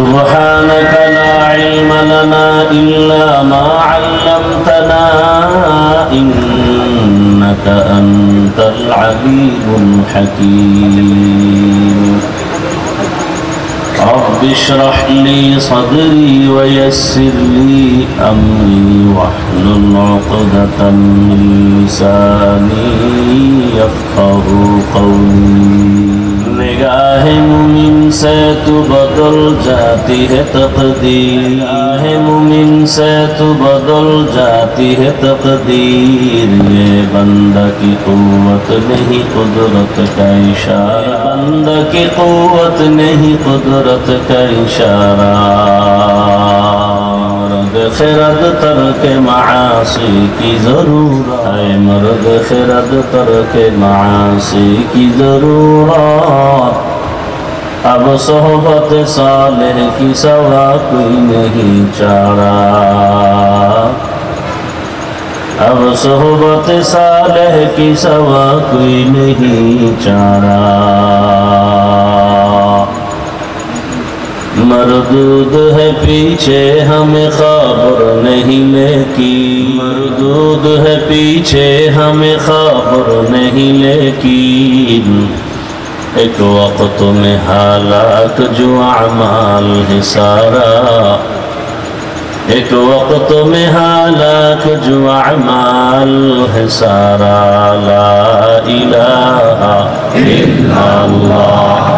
سبحانك لا علم لنا إلا ما علمتنا إنك أنت العليم الحكيم رب اشرح لي صدري ويسر لي أمري واحلل عقدة من لساني يفقهوا قولي निगाह मुमिन से तू बदल जाती है तकदीर निगाह मुमिन से तू बदल जाती है तकदीर ये बंदा की कुव्वत नहीं कुदरत का इशारा बंदा की कुव्वत नहीं कुदरत का इशारा मर्द खिरद तरक मासी की जरूरत है मर्द खिरद तरक मासी की जरूरत अब सोहबत सालेह की सवा कोई नहीं चारा अब सोहबत सालेह की सवा कोई नहीं चारा मरदूद है पीछे हमें खबर नहीं लेकी मरदूद है पीछे हमें खबर नहीं लेकिन एक वक्त में हालात जो अमाल है सारा एक वक्त में हालात जो अमाल है सारा ला इलाहा इल्लल्लाह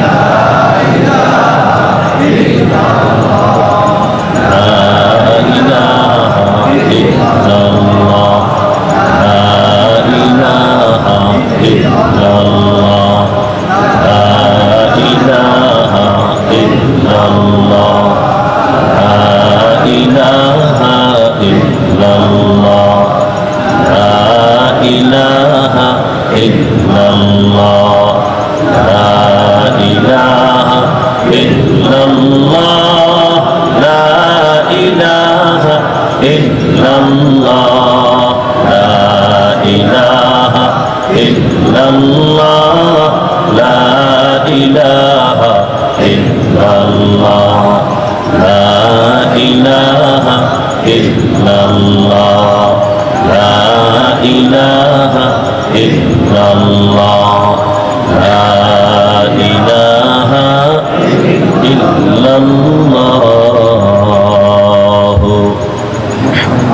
ला इलाहा इल्लल्लाह ला इलाहा इल्लल्लाह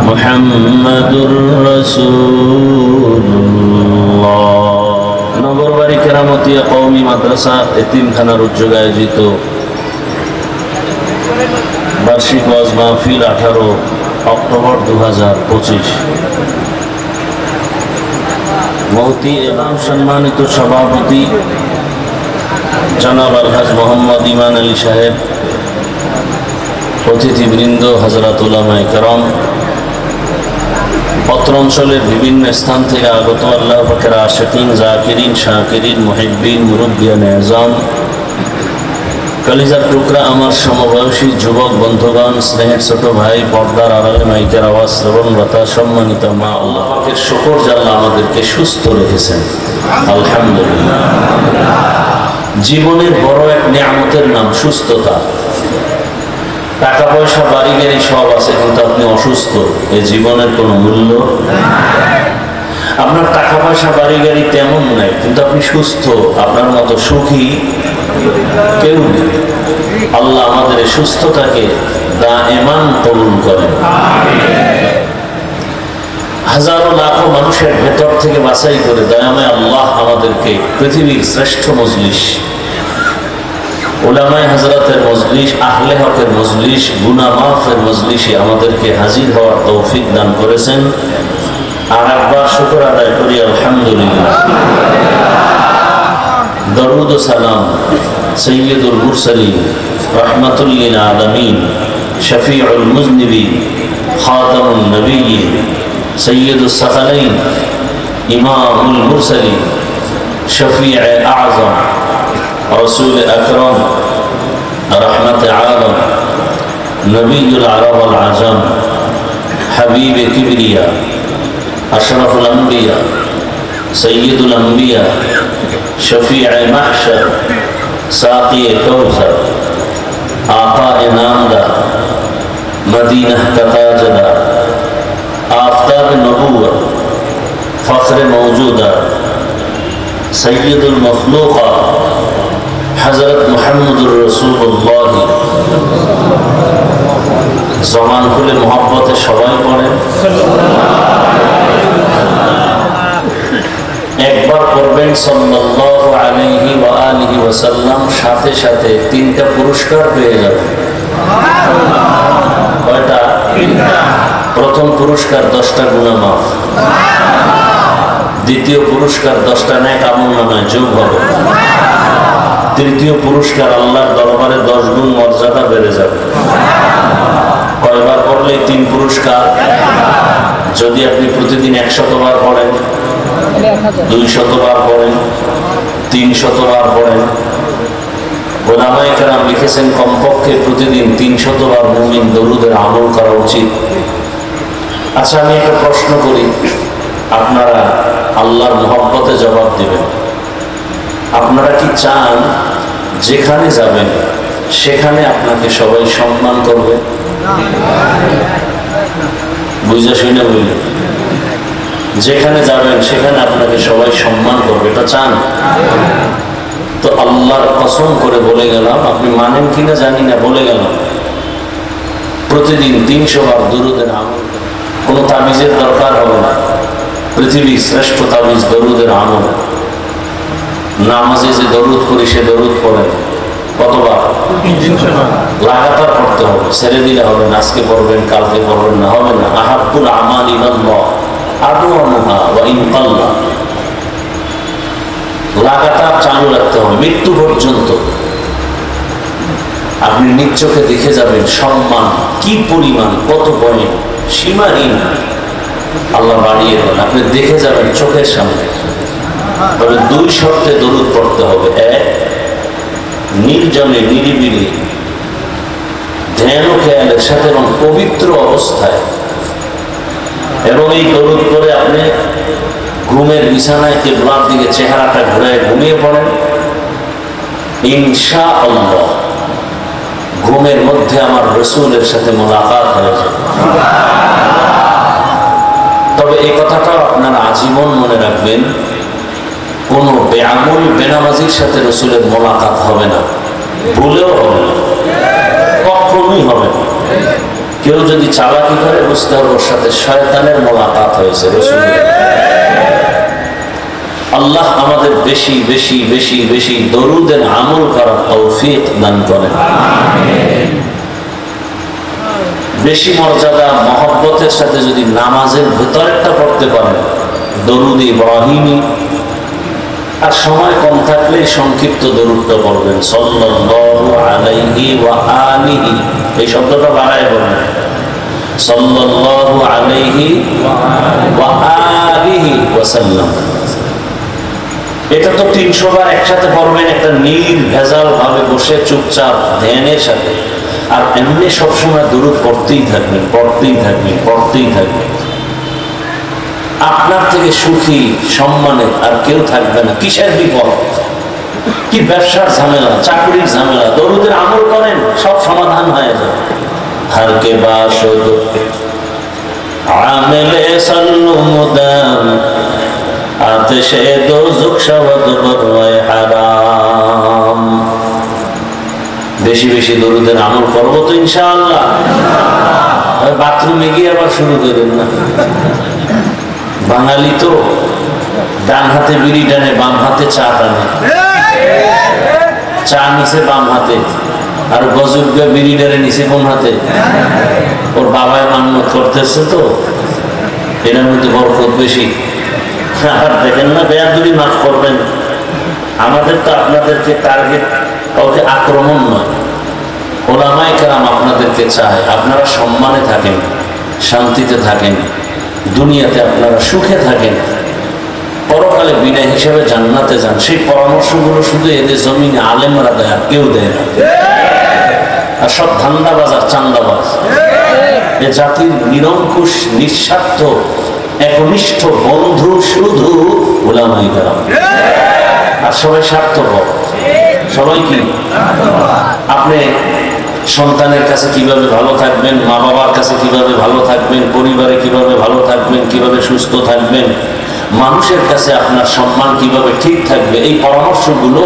মুহাম্মাদুর রাসূলুল্লাহ নগরবাড়ি কেরামতিয়া কওমি মাদ্রাসা এতিমখানার উদ্যোগে আয়োজিত বার্ষিক ওয়াজ মাহফিল 18 অক্টোবর 2025 মহতি এবং সম্মানিত সভাপতি জনাব আলহাজ মোহাম্মদ ইমান আলী সাহেব অতিথিবৃন্দ হযরত উলামায়ে কেরাম অত্র অঞ্চলের বিভিন্ন স্থান থেকে আগত আল্লাহ পাকের আশিকিন জাকিরিন শাকিরিন মুহিব্বিন মুরব্বিয়ান আযম কলিজার টুকরা আমার সমবয়সী যুবক বন্ধুগণ স্নেহের ছোট ভাই পর্দার আড়ালে মাইকের আওয়াজ শ্রবণরতা সম্মানিত মা আল্লাহ পাকের শুকর যে আল্লাহ আমাদেরকে সুস্থ রেখেছেন আলহামদুলিল্লাহ জীবনের বড় এক নিয়ামতের নাম সুস্থতা টাকা পয়সা বাড়ি গাড়ি সব আছে কিন্তু আপনি অসুস্থ এই জীবনের কোনো মূল্য আপনার টাকা পয়সা বাড়ি গাড়ি তেমন নাই কিন্তু আপনি সুস্থ আপনার মতো সুখী কেউ নেই আল্লাহ আমাদের এই সুস্থতাকে দাইমান কবুল করেন হাজারো লাখো মানুষের ভেতর থেকে বাছাই করে দয়াময় আল্লাহ আমাদেরকে পৃথিবীর শ্রেষ্ঠ মজলিস উলামায়ে হযরতের মজলিস আহলে হকের মজলিস গুনাহ মাফের মজলিসে আমাদেরকে হাজির হওয়ার তৌফিক দান করেছেন আর একবার শুকর আদায় করি আলহামদুলিল্লাহ দরুদ ও সালাম সৈয়দুল মুরসালিন রাহমাতুল লিল আলামিন শফিউল মুজনিবিন খাতামুন নবিয়্যিন সৈয়দুস সাকালাইন ইমামুল মুরসালিন শফিউ আযম رسول أكرم رحمة عالم نبي العرب والعجم حبيب كبرياء أشرف الأنبياء سيد الأنبياء شفيع محشر ساقي كوثر آقا मदीना का ताजदार, आफताब नबूवत, फख्र मौजूदा, सैयदुल मखलूका हजरत मुहम्मदुर रसूलुल्लाह। जबान खुले मोहब्बते सबाई पड़ेन, একবার পড়বেন সাল্লাল্লাহু আলাইহি ওয়া আলিহি ওয়াসাল্লাম, সাথে সাথে তিনটা পুরস্কার পেয়ে যাবেন। কয়টা? প্রথম পুরস্কার 10টা গুনাহ মাফ, দ্বিতীয় পুরস্কার 10টা নেক আমলনামায় যোগ হবে, তৃতীয় পুরস্কার আল্লাহর দরবারে 10 গুণ মর্যাদা বেড়ে যাবে। কয়বার পড়লে 3 পুরস্কার? যদি আপনি প্রতিদিন 100 বার পড়েন, 200 বার পড়েন, 300 বার পড়েন, ওলামায়ে কেরাম লিখেছেন কমপক্ষে প্রতিদিন 300 বার মুমিন দরুদের আমল করা উচিত। আচ্ছা, আমি একটা প্রশ্ন করি, আপনারা আল্লাহর মহব্বতে জবাব দিবেন। আপনারা কি চান যেখানে যাবেন সেখানে আপনাকে সবাই সম্মান করবে? বুঝা শুনে বললেন, যেখানে যাবেন সেখানে আপনাকে সবাই সম্মান করবে, এটা চান? তো আল্লাহর কসম করে বলে গেলাম, আপনি মানেন কিনা জানি না, বলে গেলাম প্রতিদিন 300 বার দরুদের আমল। কোনো তাবিজের দরকার হবে না, পৃথিবীর শ্রেষ্ঠ তাবিজ দরুদের আমল। নামাজে যে দরুদ করি সে দরুদ পড়েন কতবার? লাগাতার পড়তে হবে, ছেড়ে দিলে হবে না, আজকে পড়বেন কালকে পড়বেন না, হবে না। আহাব্বুল আমাল ইলাল্লাহ আদওয়ামুহা ওয়া ইন কাল্লা, লাগাতার চালু রাখতে হবে মৃত্যু পর্যন্ত। আপনি নিজ চোখে দেখে যাবেন সম্মান কি পরিমাণ, কত পয়েন্ট, সীমাহীন আল্লাহ বাড়িয়ে দেন, আপনি দেখে যাবেন চোখের সামনে। তবে 2 শর্তে দরুদ পড়তে হবে। 1, নির্জনে নিরিবিলি ধ্যান ও খেয়ালের সাথে এবং পবিত্র অবস্থায়, এবং এই দরুদ করে আপনি ঘুমের বিছানায় কিবলার দিকে চেহারাটা ঘুরায় ঘুমিয়ে পড়েন, ইনশাআল্লাহ ঘুমের মধ্যে আমার রাসূলের সাথে মোলাকাত হয়ে যাবে। তবে এই কথাটাও আপনারা আজীবন মনে রাখবেন, কোন বেআমল বেনামাজির সাথে রাসূলের মোলাকাত হবে না, ভুলেও হবে না, কখনোই হবে না। কেউ যদি চালাকি করে বুঝতে হবে ওর সাথে শয়তানের মোলাকাত হয়েছে রাসূলের। আল্লাহ আমাদের বেশি বেশি বেশি বেশি দরুদের আমল করার তৌফিক দান করেন। বেশি মর্যাদা মহব্বতের সাথে যদি নামাজের ভেতরেরটা পড়তে পারেন, দরুদ ইব্রাহিমি, আর সময় কম থাকলে সংক্ষিপ্ত দরুদটা পড়বেন, সাল্লাল্লাহু আলাইহি ওয়া আলিহি, এই শব্দটা বাড়ায় বলবেন, সাল্লাল্লাহু আলাইহি ওয়া আলিহি ওয়াসাল্লাম। এটা তো 300 বার একসাথে পড়বেন, একটা নির্ভেজাল ভাবে বসে চুপচাপ ধ্যানের সাথে। আর এমনি সবসময় দরুদ পড়তেই থাকবেন, পড়তেই থাকবেন, পড়তেই থাকবেন। আপনার থেকে সুখী সম্মানের আর কেউ থাকবে না। কিসের বিপদ, কি ব্যবসার ঝামেলা, চাকরির ঝামেলা, দরুদের আমল করেন, সব সমাধান হয়ে যাবে। हर के बाशुद आमिले सल्लु मुदाम आतिशे दोज़ख शवद बरवाए हराम। বেশি বেশি দরুদের আমল করবো তো ইনশাআল্লাহ। বাথরুমে গিয়ে আবার শুরু করেন না, বাঙালি তো ডান হাতে বিড়ি টানে, বাম হাতে চা টানে, চা নিচে বাম হাতে, আর গজব বিড়ি টানে নিচে কোন হাতে? ওর বাবায় মান্যত করতেছে তো, এর মধ্যে বরকত বেশি। আর দেখেন না, বেয়াদবি মাফ করবেন, আমাদের তো আপনাদেরকে টার্গেট, কাউকে আক্রমণ নয়। ওলামায়ে কেরাম আপনাদেরকে চায় আপনারা সম্মানে থাকেন, শান্তিতে থাকেন, দুনিয়াতে আপনারা সুখে থাকেন, পরকালে বিনয় হিসেবে জান্নাতে যান। সেই পরামর্শগুলো শুধু এদের জমিনে আলেমরা দেয়, আর কেউ দেয় না। আর সব ধান্দাবাজ আর চান্দাবাজ। এ জাতির নিরঙ্কুশ নিঃস্বার্থ একনিষ্ঠ বন্ধু শুধু ওলামায়ে কেরাম, আর সবাই স্বার্থপর। সবাই কি? আপনি সন্তানের কাছে কিভাবে ভালো থাকবেন, মা বাবার কাছে কিভাবে ভালো থাকবেন, পরিবারে কিভাবে ভালো থাকবেন, কিভাবে সুস্থ থাকবেন, মানুষের কাছে আপনার সম্মান কিভাবে ঠিক থাকবে, এই পরামর্শগুলো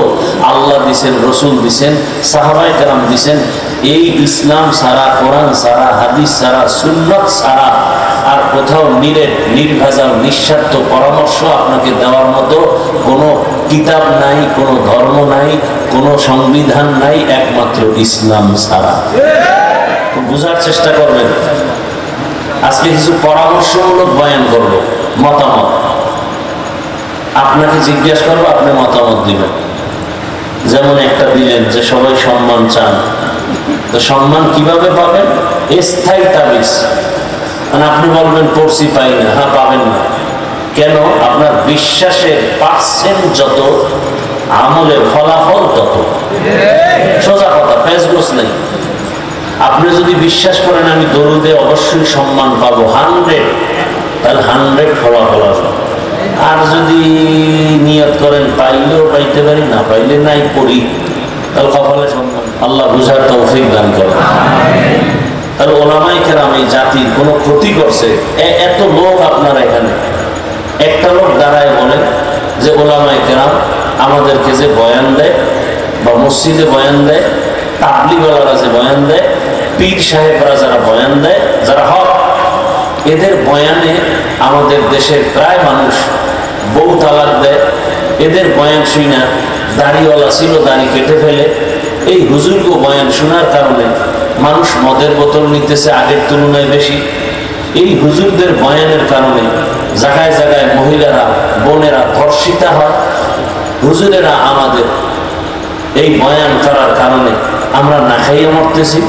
আল্লাহ দিছেন, রসুল দিছেন, সাহাবায়ে কেরাম দিছেন। এই ইসলাম ছাড়া, কোরআন ছাড়া, হাদিস ছাড়া, সুন্নাত ছাড়া আর কোথাও নির্ভেজাল নিঃস্বার্থ পরামর্শ আপনাকে দেওয়ার মতো কোনো কিতাব নাই, কোনো ধর্ম নাই, কোনো সংবিধান নাই, একমাত্র ইসলাম ছাড়া। বুঝার চেষ্টা করবেন। আজকে কিছু পরামর্শমূলক বয়ান করবো, মতামত আপনাকে জিজ্ঞাসা করবো, আপনি মতামত দিবেন। যেমন একটা দিলেন যে সবাই সম্মান চান, তো সম্মান কিভাবে পাবেন? স্থায়ী তাবিজ, মানে আপনি বলবেন পড়ছি পাই না, হ্যাঁ পাবেন না। কেন? আপনার বিশ্বাসের পার্সেন্ট যত, আমলের ফলাফল তত। সোজা কথা, পেঁচগোছ নেই। আপনি যদি বিশ্বাস করেন আমি দরুদে অবশ্যই সম্মান পাবো 100, তাহলে 100 ফলাফল আসবে। আর যদি নিয়ত করেন পাইলেও পাইতে পারি, না পাইলে নাই পড়ি, তাহলে কপালে সম্মান। আল্লাহ বুঝার তৌফিক দান করেন। তাহলে ওলামায়ে কেরাম এই জাতির কোনো ক্ষতি করছে? এত লোক আপনারা এখানে, একটা লোক দাঁড়ায় বলে যে ওলামায়ে কেরাম আমাদেরকে যে বয়ান দেয় বা মসজিদে বয়ান দেয়, তাবলীগওয়ালারা যে বয়ান দেয়, পীর সাহেবরা যারা বয়ান দেয়, যারা হক, এদের বয়ানে আমাদের দেশের প্রায় মানুষ বউ তালাক দেয়। এদের বয়ান শুনা দাড়িওয়ালা ছিল, দাড়ি কেটে ফেলে। এই হুজুরকে বয়ান শোনার কারণে মানুষ মদের বোতল নিতেছে আগের তুলনায় বেশি। এই হুজুরদের বয়ানের কারণে জায়গায় জায়গায় মহিলারা, বোনেরা ধর্ষিতা হয়। হুজুরেরা আমাদের এই বয়ান করার কারণে আমরা না খাইয়ে মরতেছি,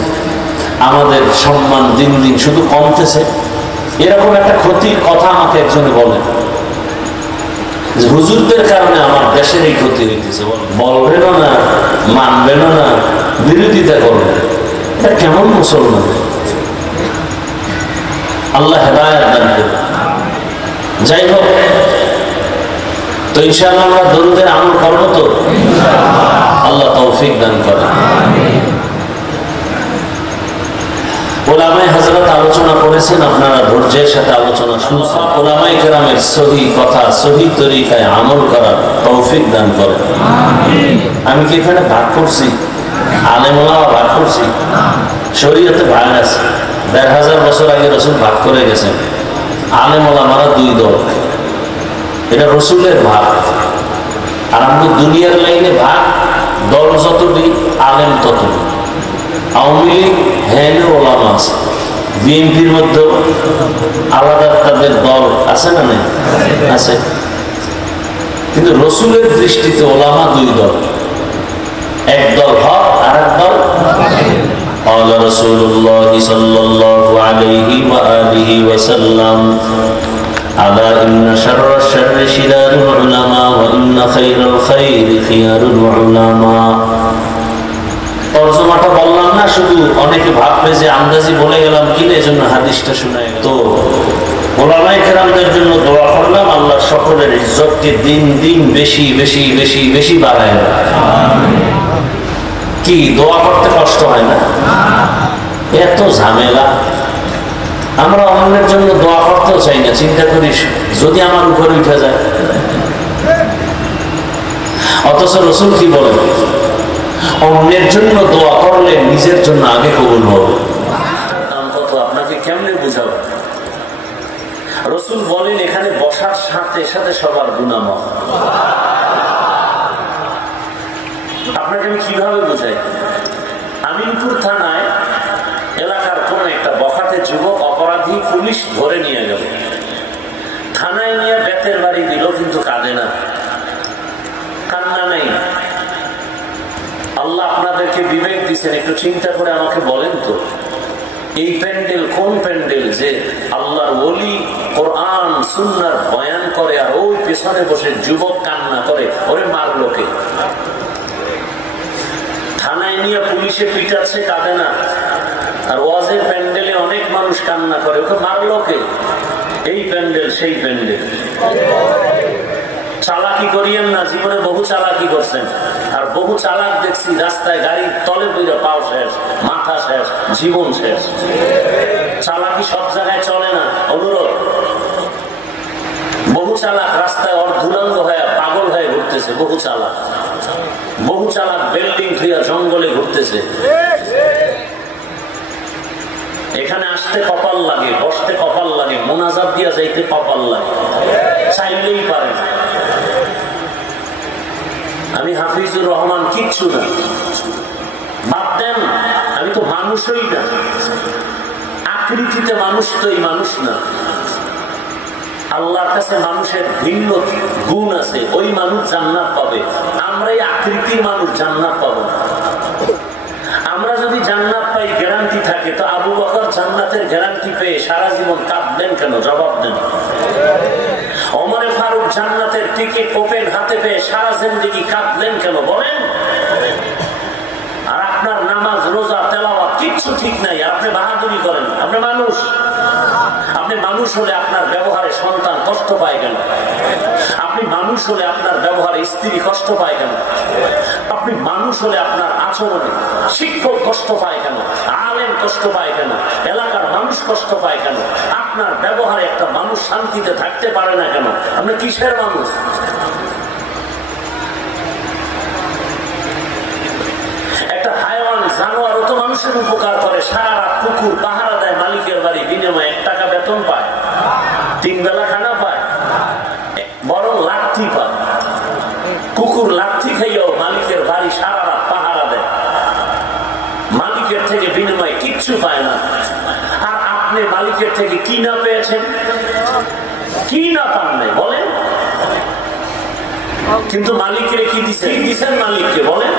আমাদের সম্মান দিন দিন শুধু কমতেছে। এরকম একটা ক্ষতির কথা আমাকে একজনে বলেন, হুজুরদের কারণে আমার দেশের এই ক্ষতি হইতেছে। বলবেনও না, মানবেনও না, বিরোধিতা করবেন। এটা কেমন মুসলমান? আল্লাহ হেদায়েত দান করুন। যাই হোক, তো ইনশাআল্লাহ আমরা দরুদের আমল করবো তো, আল্লাহ তৌফিক দান করেন। ওলামায়ে হযরত আলোচনা করেছেন, আপনারা ধৈর্যের সাথে আলোচনা শুনছেন। ওলামায়ে কেরামের সহি কথা, সহি তরিকায় আমল করার তৌফিক দান করেন। আমি কি এখানে ভাগ করছি? আলেম ওলামা ভাগ করছি? শরীয়তে ভাগ আছে। ১৫০০ বছর আগে রাসূল ভাগ করে গেছেন। আলেম ওলামারা 2 দল, এটা রাসূলের ভাগ। আর আমরা দুনিয়ার লাইনে ভাগ, দল যতটি আলেম ততটি। আওয়ামী লীগ হ্যাঁ ওলামা আছে, বিএনপির মধ্যে আলাদা তাদের দল আছে না? নেই? আছে। কিন্তু রাসূলের দৃষ্টিতে ওলামা 2 দল, এক দল হক আর এক দল قال رسول الله صلى الله عليه وآله وسلم ألا إن شر الشر شرار العلماء وإن خير الخير خيار العلماء। তরজমাটা বললাম না, শুধু অনেকে ভাববে যে আন্দাজি বলে গেলাম কিনা, এজন্য হাদিসটা শুনে তো ওলামায়ে কেরামদের জন্য দোয়া করলাম, আল্লাহ সকলের ইজ্জতকে দিন দিন বেশি বেশি বেশি বেশি বাড়ায়। কি দোয়া করতে কষ্ট হয় না? এত ঝামেলা। আমরা অন্যের জন্য দোয়া করতেও চাই না, চিন্তা করিস যদি আমার উপরে উঠে যায়। অথচ রাসূল কি বলেন? অন্যের জন্য দোয়া করলে নিজের জন্য আগে কবুল হবে। কত আপনাকে কেমনে বুঝাবো? রাসূল বলেন এখানে বসার সাথে সাথে সবার গুনাহ মাফ। আপনাকে আমি কিভাবে বুঝাই? আমিনপুর থানায় এলাকার কোন একটা বখাটে যুবক অপরাধী পুলিশ ধরে নিয়ে গেল, থানায় নিয়ে বেতের বাড়ি দিল, কিন্তু কাঁদে না, কান্না নেই। আল্লাহ আপনাদেরকে বিবেক দিচ্ছেন, একটু চিন্তা করে আমাকে বলেন তো, এই প্যান্ডেল কোন প্যান্ডেল যে আল্লাহর ওলি কোরআন সুন্নাহর বয়ান করে আর ওই পেছনে বসে যুবক কান্না করে? ওরে মারলো কে? থানায় নিয়ে পুলিশে পিটাচ্ছে, কাঁদে না। আর ওয়াজের প্যান্ডেলে অনেক মানুষ কান্না করে, ওকে মারলো কে? এই প্যান্ডেল সেই প্যান্ডেল। চালাকি করিয়েন না, জীবনে বহু চালাকি করছেন, আর বহু চালাক দেখছি রাস্তায় গাড়ির তলে বইরে পাও শেষ, মাথা শেষ, জীবন শেষ। চালাকি সব জায়গায় চলে না, অনুরোধ। বহু চালাক রাস্তায় অর্ধুলাঙ্গ হয়ে পাগল হয়ে ঘুরতেছে, বহু চালাক। বহু চালাক বিল্ডিং ধুইয়া জঙ্গলে ঘুরতেছে। এখানে আসতে কপাল লাগে, বসতে কপাল লাগে, মোনাজাত দিয়া যাইতে কপাল লাগে, চাইলেই পারে না। আমি হাফিজুর রহমান কিচ্ছু না, বাদ দেন, আমি তো মানুষই না। আকৃতিতে মানুষ তো এই মানুষ না। আল্লাহর কাছে মানুষের ভিন্ন গুণ আছে, ওই মানুষ জান্নাত পাবে। আমরা এই আকৃতির মানুষ জান্নাত পাবো না। আমরা যদি জান্নাত পাই গ্যারান্টি থাকে, তো আবু বকর জান্নাতের গ্যারান্টি পেয়ে সারা জীবন কাঁদলেন কেন? জবাব দেন। ওমর ফারুক জান্নাতের টিকিট ওপেন হাতে পেয়ে সারা জিন্দেগি কাঁদলেন কেন? বলেন। আর আপনার নামাজ, রোজা, তেলাওয়াত কিচ্ছু ঠিক নাই, আপনি বাহাদুরি করেন। আপনি মানুষ। আপনি মানুষ হলে আপনার ব্যবহারে সন্তান কষ্ট পায় কেন? আপনি মানুষ হলে আপনার ব্যবহারে স্ত্রী কষ্ট পায় কেন? আপনি মানুষ হলে আপনার আচরণে শিক্ষক কষ্ট পায় কেন? আলেম কষ্ট পায় কেন? এলাকার মানুষ কষ্ট পায় কেন? আপনার ব্যবহারে একটা মানুষ শান্তিতে থাকতে পারে না কেন? আপনি কিসের মানুষ? একটা হায়াওয়ান, জানোয়ারও তো মানুষের উপকার করে, সারা রাত কুকুর পাহারা দেয় মালিকের বাড়ি, বিনিময়ে 1 টাকা বেতন পায়, 3 বেলা খানা পায়, বরং লাঠি পায়। কুকুর লাঠি খাইয়াও মালিকের বাড়ি সারা রাত পাহারা দেয়, মালিকের থেকে বিনিময়ে কিচ্ছু পায় না। আর আপনি মালিকের থেকে কি না পেয়েছেন? কি না পান নাই বলেন? কিন্তু মালিকের কি দিচ্ছেন? মালিককে বলেন।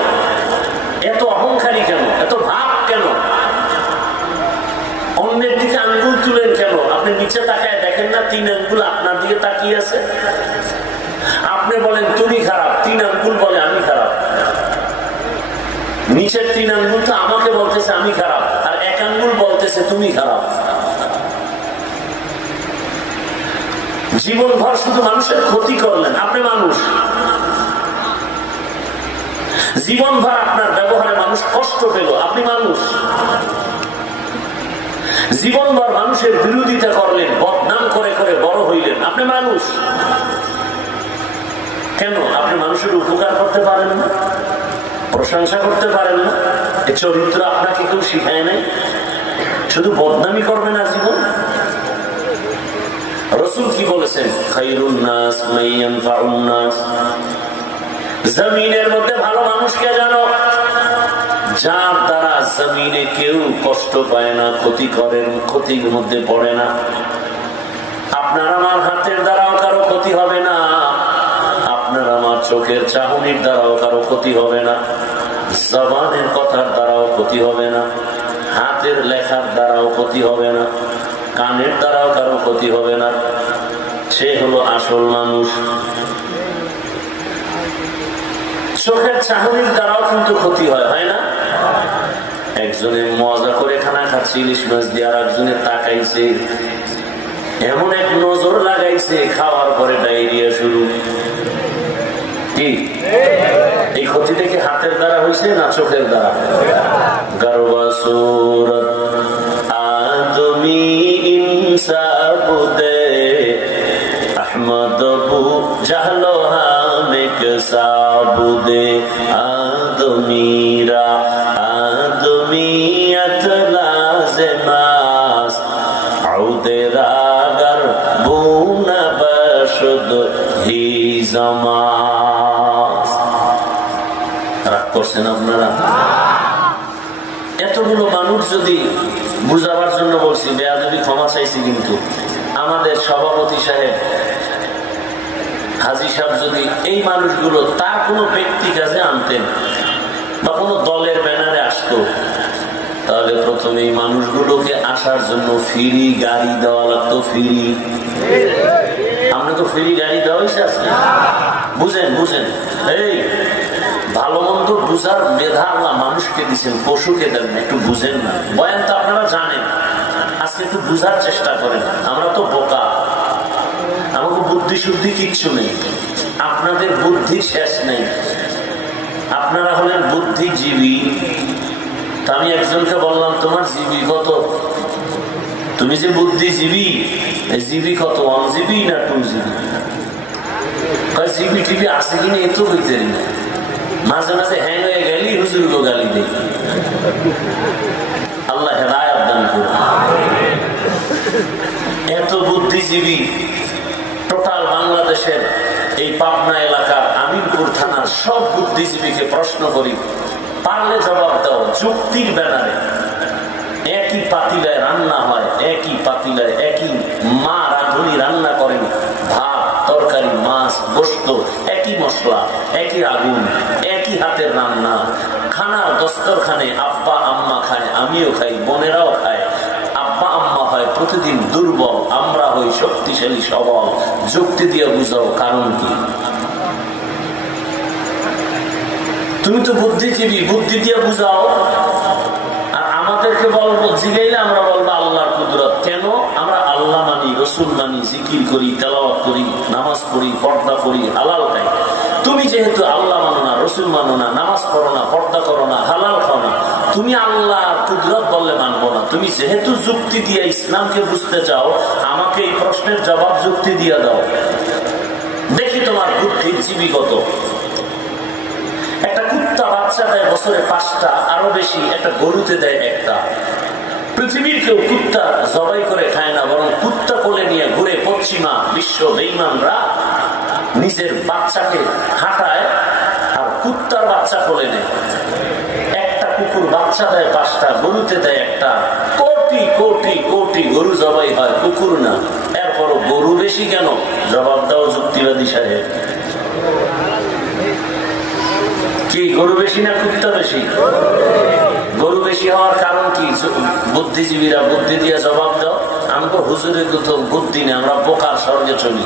এত অহংকারী কেন? এত ভাব কেন? অন্যের দিকে আঙ্গুল তুলেন কেন? আপনি নিচে তাকায় দেখেন না 3 আঙ্গুল আপনার দিকে তাকিয়ে আছে? আপনি বলেন তুমি খারাপ, 3 আঙ্গুল বলে আমি খারাপ। নিচের 3 আঙ্গুল তো আমাকে বলতেছে আমি খারাপ, আর 1 আঙ্গুল বলতেছে তুমি খারাপ। জীবনভর শুধু মানুষের ক্ষতি করলেন। আপনি মানুষ। জীবনভর আপনার ব্যবহারে মানুষ কষ্ট পেল, আপনি মানুষ। জীবনভর মানুষের বিরোধিতা করলেন, বদনাম করে করে বড় হইলেন, আপনি মানুষ। কেন আপনি মানুষের উপকার করতে পারেন না? প্রশংসা করতে পারেন না? এই চরিত্র আপনাকে কেউ শিখায় নাই? শুধু বদনামি করবেন আজীবন। রাসূল কি বলেছেন? খায়রুন নাস মান ইয়ানফাউন নাস। জমিনের মধ্যে ভালো মানুষকে জানো, যার দ্বারা জমিনে কেউ কষ্ট পায় না, ক্ষতি করেন, ক্ষতির মধ্যে পড়ে না। আপনার আমার হাতের দ্বারাও কারো ক্ষতি হবে না, আপনার আমার চোখের চাহনির দ্বারাও কারো ক্ষতি হবে না, জবানের কথার দ্বারাও ক্ষতি হবে না, হাতের লেখার দ্বারাও ক্ষতি হবে না, কানের দ্বারাও কারো ক্ষতি হবে না। সে হলো আসল মানুষ। চোখের চাহনির দ্বারাও কিন্তু ক্ষতি হয়, হয় না? একজনে মজা করে খানা খাচ্ছে ইলিশ মাছ দিয়ে, আর একজনে তাকাইছে, এমন এক নজর লাগাইছে, খাওয়ার পরে ডায়রিয়া শুরু। কি এই ক্ষতিটা কি হাতের দ্বারা হয়েছে না চোখের দ্বারা? গর্বা সুরত আদমি ইনসাবুদে আহমদ বু জাহলো হামেক সাবুদে আদমিরা আদমিয়ত লাজমাস আউদেরাগর বুনা বশুদ হি জামাস। রাগ করছেন আপনারা? এতগুলো মানুষ যদি বুঝাবার জন্য বলছি, বেয়াদবি ক্ষমা চাইছি, কিন্তু আমাদের সভাপতি সাহেব, হাজী সাহেব যদি এই মানুষগুলো তার কোনো ব্যক্তি কাজে আনতেন বা কোনো দলের ব্যানারে আসতো, তাহলে প্রথমে এই মানুষগুলোকে আসার জন্য ফ্রি গাড়ি দেওয়া লাগতো। ফ্রি, আমরা তো ফ্রি গাড়ি দেওয়া হয়েছে আজকে। বুঝেন বুঝেন, এই ভালো মন্দ বুঝার মেধা আল্লাহ মানুষকে দিচ্ছেন, পশুকে দেন, একটু বুঝেন না। বয়ান তো আপনারা জানেন, আজকে একটু বুঝার চেষ্টা করেন। আমরা তো বোকা, আমাকে বুদ্ধি শুদ্ধি কিচ্ছু নেই। আপনাদের বুদ্ধি শেষ নেই, আপনারা হলেন বুদ্ধিজীবী। আমি একজনকে বললাম, তোমার জীবী কত? তুমি যে বুদ্ধিজীবী, জীবী কত? 1 GB না 2 GB? জিবি টিভি আছে কিনা এত হইতে না, মাঝে মাঝে হ্যাং হয়ে গেলি হুজুরকে গালি দেই। আল্লাহ হেদায়েত দান করুন। এত বুদ্ধিজীবী টোটাল বাংলাদেশের এই পাবনা এলাকার আমিনপুর থানার সব বুদ্ধিজীবীকে প্রশ্ন করি, পারলে জবাব দাও যুক্তির ব্যানারে। একই পাতিলায় রান্না হয়, একই পাতিলায় একই মা রাঁধুনি রান্না করেন, ভাত তরকারি মাছ গোশত, একই মশলা একই আগুন, একই হাতের রান্না। খানার দস্তরখানে আব্বা আম্মা খায়, আমিও খাই, বোনেরাও খায়। আব্বা আম্মা হয় প্রতিদিন দুর্বল, আমরা হই শক্তিশালী সবল। যুক্তি দিয়ে বুঝাও কারণ কি? তুমি তো বুদ্ধিজীবী, বুদ্ধি দিয়ে বুঝাও। আর আমাদেরকে বলবো, জিগাইলে আমরা বলবো আল্লাহর কুদরত। কেন? আমরা আল্লাহ মানি, রসুল মানি, জিকির করি, তেলাওয়াত করি, নামাজ পড়ি, পর্দা করি, হালাল খাই। তুমি যেহেতু আল্লাহ মানো না, রসুল মানো না, নামাজ পড়ো না, পর্দা করো না, হালাল খাও না, তুমি আল্লাহর কুদরত বললে মানবো না। তুমি যেহেতু যুক্তি দিয়ে ইসলামকে বুঝতে চাও, আমাকে এই প্রশ্নের জবাব যুক্তি দিয়ে দাও, দেখি তোমার বুদ্ধির জীবী কত। একটা কুত্তা বাচ্চা দেয় বছরে 5টা, আরো বেশি একটা গরুতে দেয় 1টা। পৃথিবীর কেউ কুত্তা জবাই করে খায় না, বরং কুত্তা কোলে নিয়ে ঘুরে পশ্চিমা বিশ্ব বেঈমানরা নিজের বাচ্চাকে হাঁটায় আর কুত্তার বাচ্চা কোলে নেয়। একটা কুকুর বাচ্চা দেয় 5টা, গরুতে দেয় 1টা। কোটি কোটি কোটি গরু জবাই হয়, কুকুর না। এরপরও গরু বেশি কেন? জবাব দাও যুক্তিবাদী সাহেব। কি গরু বেশি না কুত্তা বেশি? গরু বেশি হওয়ার কারণ কি? বুদ্ধিজীবীরা বুদ্ধি দিয়ে জবাব দাও। আমাকে হুজুরের তো বুদ্ধি নেই, আমরা বোকার স্বর্গে চলি।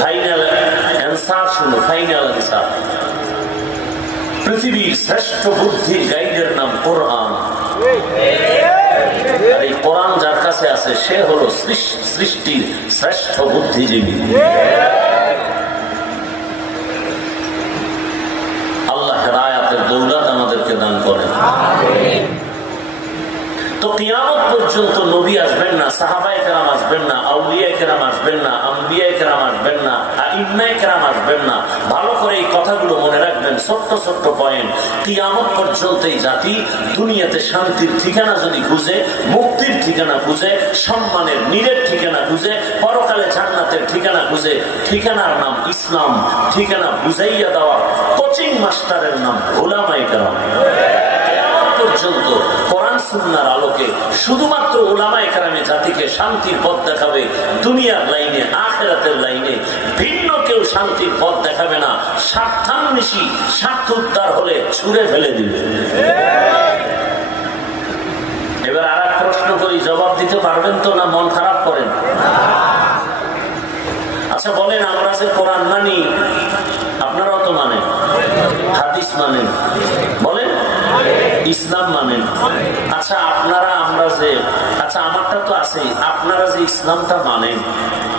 ফাইনাল অ্যান্সার শুনো, ফাইনাল অ্যান্সার। পৃথিবীর শ্রেষ্ঠ বুদ্ধির গাইডের নাম কোরআন। আর এই কোরআন যার কাছে আছে সে হলো সৃষ্টির শ্রেষ্ঠ বুদ্ধিজীবী। আল্লাহ হেদায়েতের দৌলত আমাদেরকে দান করেন। তো কিয়ামত পর্যন্ত নবী আসবেন না, সাহাবায়ে কেরাম আসবেন না, আউলিয়ায়ে কেরাম আসবেন না, আম্বিয়ায়ে কেরাম আসবেন না, আইম্মায়ে কেরাম আসবেন না। ভালো করে এই কথাগুলো মনে রাখবেন, ছোট্ট ছোট্ট পয়েন্ট। কিয়ামত পর্যন্ত এই জাতি দুনিয়াতে শান্তির ঠিকানা যদি খুঁজে, মুক্তির ঠিকানা খুঁজে, সম্মানের নীড়ের ঠিকানা খুঁজে, পরকালে জান্নাতের ঠিকানা খুঁজে, ঠিকানার নাম ইসলাম। ঠিকানা বুঝাইয়া দেওয়ার কোচিং মাস্টারের নাম উলামায়ে কেরাম। পর্যন্ত কোরআন সুন্নাহর আলোকে শুধুমাত্র উলামায়ে কেরামে জাতিকে শান্তির পথ দেখাবে, দুনিয়ার লাইনে আখিরাতের লাইনে ভিন্ন কেউ শান্তির পথ দেখাবে না। স্বার্থান্বেষী স্বার্থ উদ্ধার হলে ছুঁড়ে ফেলে দিবে। এবার আর এক প্রশ্ন করি, জবাব দিতে পারবেন তো না মন খারাপ করেন? আচ্ছা বলেন, আমরা যে কোরআন মানি, আপনারাও তো মানেন, হাদিস মানেন, বলেন ইসলাম মানেন। আচ্ছা আপনারা আমরা যে, আচ্ছা আমারটা তো আছে, আপনারা যে ইসলামটা মানেন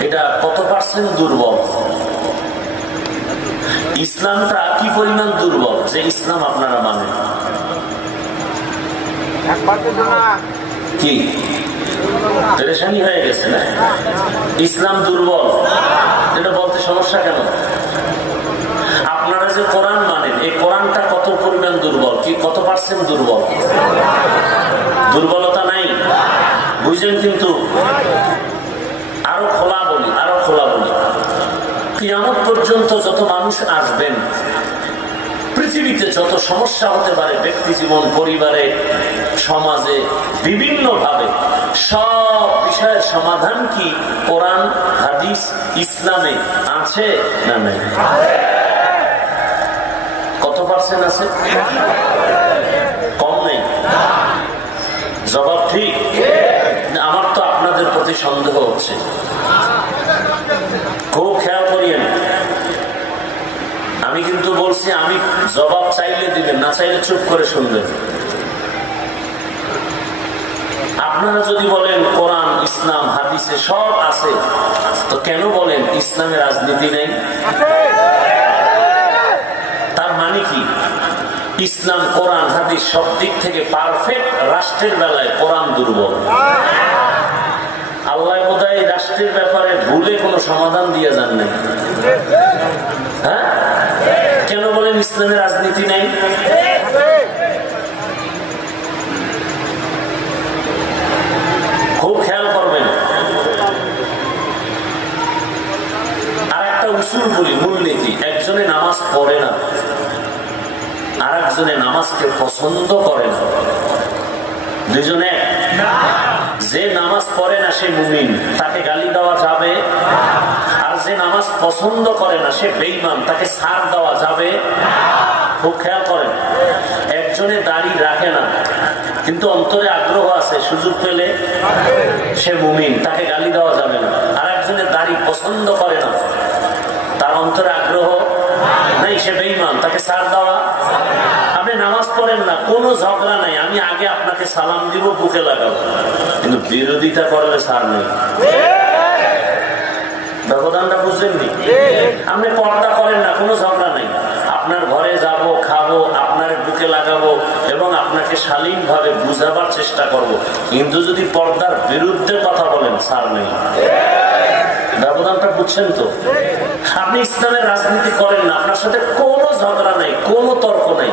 এটা কত পার্সেন্ট দুর্বল? ইসলামটা কি পরিমাণ দুর্বল যে ইসলাম আপনারা মানেন? কি পেরেশানি হয়ে গেছে না? ইসলাম দুর্বল এটা বলতে সমস্যা কেন? আপনারা যে কোরআন মানেন, এই কোরআনটা কত পরিমাণ দুর্বল? কি কত পার্সেন্ট দুর্বল? দুর্বলতা নাই, বুঝলেন? কিন্তু আরো খোলা বলি, আরো খোলা বলি, কিয়ামত পর্যন্ত যত মানুষ আসবেন, পৃথিবীতে যত সমস্যা হতে পারে, ব্যক্তি জীবন, পরিবারে, সমাজে, বিভিন্ন ভাবে, সব বিষয়ের সমাধান কি কোরআন, হাদিস, ইসলামে আছে না নাই? কত পার্সেন্ট আছে? কম নেই? জবাব ঠিক? আমার তো আপনাদের প্রতি সন্দেহ হচ্ছে। খুব খেয়াল করিয়েন, আমি কিন্তু বলছি আমি জবাব চাইলে দিবেন, না চাইলে চুপ করে শুনবেন। আপনারা যদি বলেন কোরআন, ইসলাম ইসলাম হাদিসে সব আছে, তো কেন বলেন ইসলামে রাজনীতি নেই? তার মানে কি? ইসলাম কোরআন হাদিস সব দিক থেকে পারফেক্ট, রাষ্ট্রের বেলায় কোরআন দুর্বল। আল্লাহ বোধহয় রাষ্ট্রের ব্যাপারে ভুলে কোনো সমাধান দিয়ে যান নাই। হ্যাঁ, কেন বলেন ইসলামে রাজনীতি নেই? খুব খেয়াল করবেন। আর একটা উসুল বলি, মূলনীতি, একজনে নামাজ পড়ে না, আর একজনে নামাজকে পছন্দ করে না, দুজনে। যে নামাজ পড়ে না সে মুমিন, তাকে গালি দেওয়া যাবে। আর যে নামাজ পছন্দ করে না সে বেঈমান, তাকে ছাড় দেওয়া যাবে। খুব খেয়াল করেন। একজনে দাড়ি রাখে না কিন্তু অন্তরে আগ্রহ আছে, সুযোগ পেলে সে মুমিন, তাকে গালি দেওয়া যাবে না। আর একজনে দাড়ি পছন্দ করে না, তার অন্তরে আগ্রহ নাই, সে বেঈমান, তাকে ছাড় দেওয়া। আপনি নামাজ পড়েন না, কোনো ঝগড়া নাই, আমি আগে আপনাকে সালাম দিব, বুকে লাগাবো, কিন্তু বিরোধিতা করলে ছাড় নেই। ব্যবধানটা বুঝলেননি? আপনি পর্দা করেন না, কোনো ঝগড়া নাই, আপনার ঘরে যাব, খাবো, আপনার বুকে লাগাবো এবং আপনাকে শালীন ভাবে বুঝাবার চেষ্টা করব, কিন্তু যদি পর্দার বিরুদ্ধে কথা বলেন ছাড় নেই। ব্যবধানটা বুঝছেন তো? আপনি ইসলামের রাজনীতি করেন না, আপনার সাথে কোনো ঝগড়া নাই, কোনো তর্ক নাই,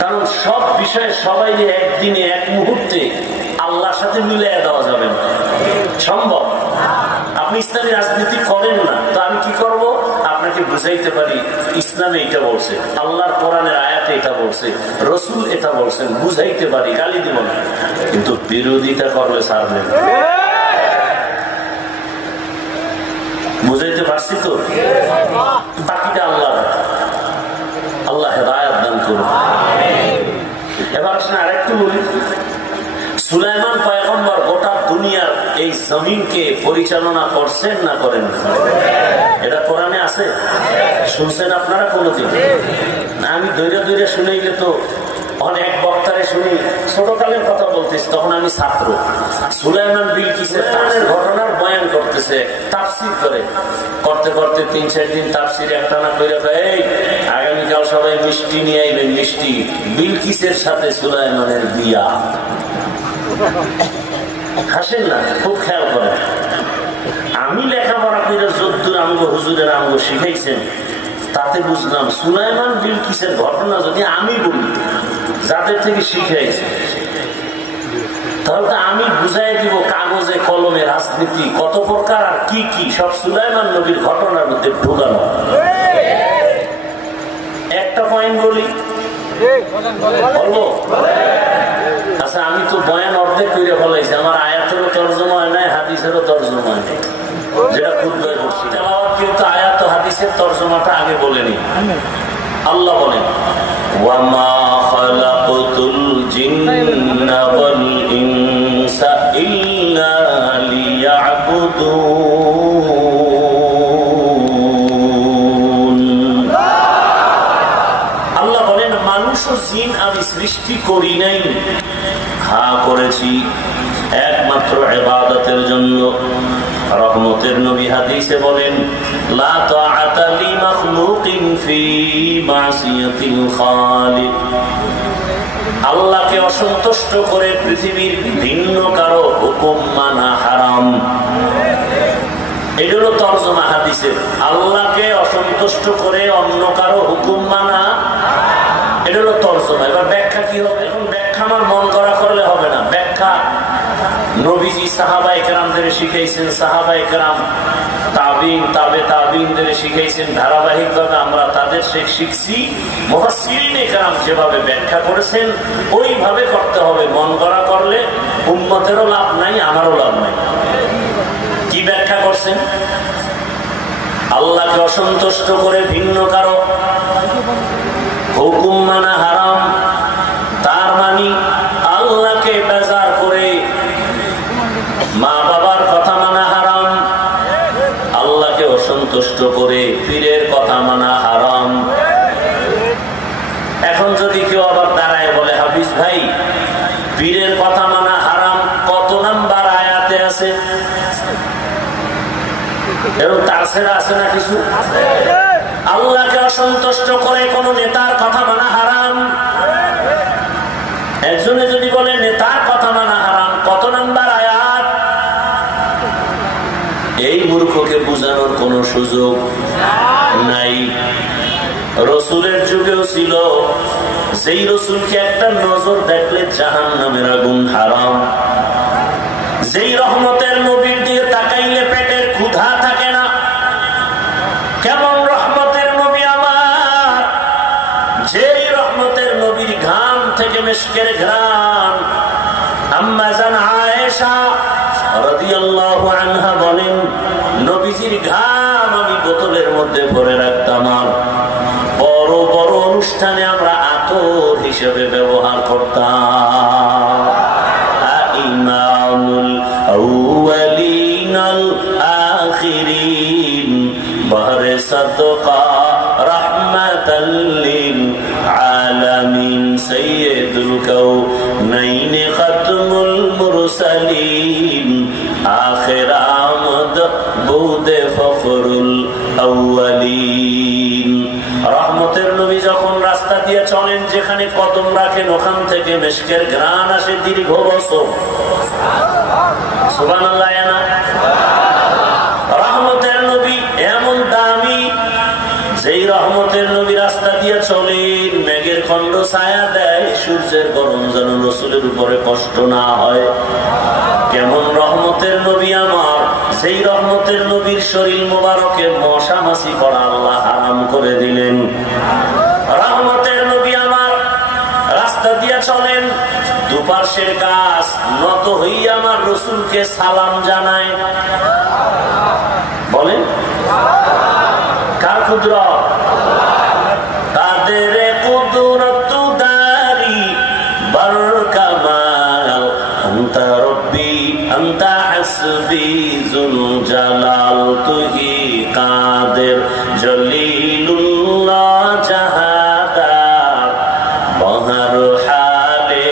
কারণ সব বিষয়ে সবাই একদিনে এক মুহূর্তে আল্লাহর সাথে মিলিয়ে দেওয়া যাবে না, সম্ভব। আপনি ইসলামী রাজনীতি করেন না, তো আমি কি করব? আপনাকে বুঝাইতে পারি ইসলামে এটা বলছে, আল্লাহর কোরআনের আয়াতে এটা বলছে, রসুল এটা বলছেন, বুঝাইতে পারি, গালি দিব না, কিন্তু বিরোধিতা করলে ছাড়বেন। বুঝাইতে পারছি তো? বাকিটা আল্লাহ, আল্লাহ হেদায়েত দান করুন। এবার আসলে আরেকটু বলি, সুলাইমান পয়গম্বর গোটা দুনিয়ার এই জমিনকে পরিচালনা করছেন না করেন? এটা কোরআনে আছে, শুনছেন আপনারা কোনোদিন? আমি দৈরে দৈরে শুনেইলে তো অনেক বক্তারে শুনি, ছোটকালের কথা বলতেছি, তখন আমি ছাত্র। সুলাইমান বিলকিসের তানের ঘটনার বয়ান করতেছে, তাফসীর করে, করতে করতে 3-4 দিন তাফসীর একটানা করে, এই আগামীকাল সবাই মিষ্টি নিয়ে আইবেন, মিষ্টি, বিলকিসের সাথে সুলাইমানের বিয়া। হাসেন না, খুব খেয়াল করেন। আমি লেখাপড়া করে যদ্দুর আমগো হুজুরের আমগো শিখাইছেন, তাতে বুঝলাম সুলাইমান বিলকিসের ঘটনা যদি আমি বলি যাদের থেকে শিখাইছে, তাহলে আমি বুঝাই দিব কাগজে কলমে রাজনীতি কত প্রকার আর কি কি সব সুলাইমান নবীর ঘটনার মধ্যে ঢুকানো। একটা পয়েন্ট বলি, বলবো? আচ্ছা, আমি তো বয়ান অর্ধেক করে ফেলাইছি, আমার আয়াতেরও তর্জমা হয় নাই, হাদিসেরও তর্জমা হয় নাই, যেটা খুতবায় বলছি। কেউ তো আয়াত হাদিসের তর্জমাটা আগে বলেনি। আল্লাহ বলেন, ওয়ামা খালাকতুল জিন্না ওয়াল ইনসা ইল্লা লিয়াবুদুন। আল্লাহ বলেন, মানুষ ও জিন আমি সৃষ্টি করি নাই, হ্যাঁ করেছি একমাত্র ইবাদতের জন্য। রহমতের নবী হাদিসে বলেন, লা তাআতা লি মাখলুকিন ফি মাসিয়াতিল খালিক। আল্লাহকে অসন্তুষ্ট করে পৃথিবীর ভিন্ন কারো হুকুম মানা হারাম। এটা হলো তরজমা হাদিসের। আল্লাহকে অসন্তুষ্ট করে অন্য কারো হুকুম মানা, এটা হলো তরজমা। এবার ব্যাখ্যা কি হবে? এখন ব্যাখ্যা আমার মন করা করলে হবে না। ব্যাখ্যা নবীজি সাহাবায়ে কেরামদের শিখাইছেন, সাহাবায়ে কেরাম তাবিন, তাবে তাবিনদের শিখাইছেন, ধারাবাহিকভাবে আমরা তাদের শিখছি। মুফাসসিরিনে কেরাম যেভাবে ব্যাখ্যা করেছেন ওইভাবে করতে হবে। মন করা করলে উম্মতেরও লাভ নাই, আমারও লাভ নাই। কি ব্যাখ্যা করছেন? আল্লাহকে অসন্তুষ্ট করে ভিন্ন কারো হুকুম মানা হারাম। তার মানে আল্লাহকে বেজার করে মা বাবার কথা মানা হারাম, আল্লাহকে অসন্তুষ্ট করে পীরের কথা মানা হারাম। এখন যদি কেউ আবার দাঁড়ায় বলে, হাফিজ ভাই পীরের কথা মানা হারাম, কত নাম্বার এবং তার ছেড়ে আছে না কিছু। আল্লাহকে অসন্তুষ্ট করে কোন নেতার কথা মানা হারাম। একজনে যদি বলে নেতার কথা মানা হারাম, কত নাম্বার আয়াত? এই মূর্খকে বুঝানোর কোন সুযোগ নাই। রসুলের যুগেও ছিল, যেই রসুলকে একটা নজর দেখলে জাহান্নামের আগুন হারাম, যেই রহমতের নবীর দিকে তাকাইলে পেটের ক্ষুধা থাকে না। কেমন রহমতের নবী আমার, যেই রহমতের নবীর ঘাম থেকে মিশকের ঘ্রাণ। আম্মা জান আয়েশা রাদিয়াল্লাহু আনহা বলেন, নবীজির ঘাম আমি বোতলের মধ্যে ভরে রাখতাম, আর বড় বড় অনুষ্ঠানে আমরা আতর হিসেবে ব্যবহার করতাম। ইমামুল আউয়ালিনাল আখিরিন বাহরে সাদকা রাহমাতাল লিল আলামিন সাইয়্যিদুল কাউনাইন খাতমুল মুরসালিন আখির আমদ বুদে ফখরুল আউয়ালিন। রহমতের নবী যখন রাস্তা দিয়ে চলেন, যেখানে কদম রাখেন ওখান থেকে মিশকের ঘ্রাণ আসে দীর্ঘ বছর। সুবহানাল্লাহ। রহমতের নবী এমন দামি, যেই রহমতের নবী রাস্তা দিয়ে চলেন, মেঘের খন্ড ছায়া দেয়, সূর্যের গরম যেন রসুলের উপরে কষ্ট না হয়। কেমন রহমতের নবী আমার, সেই রহমতের নবীর শরীর মোবারকে মশা মাছি করা আল্লাহ হারাম করে দিলেন। রহমতের নবী আমার রাস্তা দিয়ে চলেন, দুপার্শ্বের গাছ নত হইয়া আমার রসুলকে সালাম জানায়। বলেন কার কুদরত? কাদের কুদরত দারি বরকামাল আনতা রব্বি আনতা হাসবি যুল জালাল তুহি কাদের জলিলুল্লাহ জাহাদার বহর হালে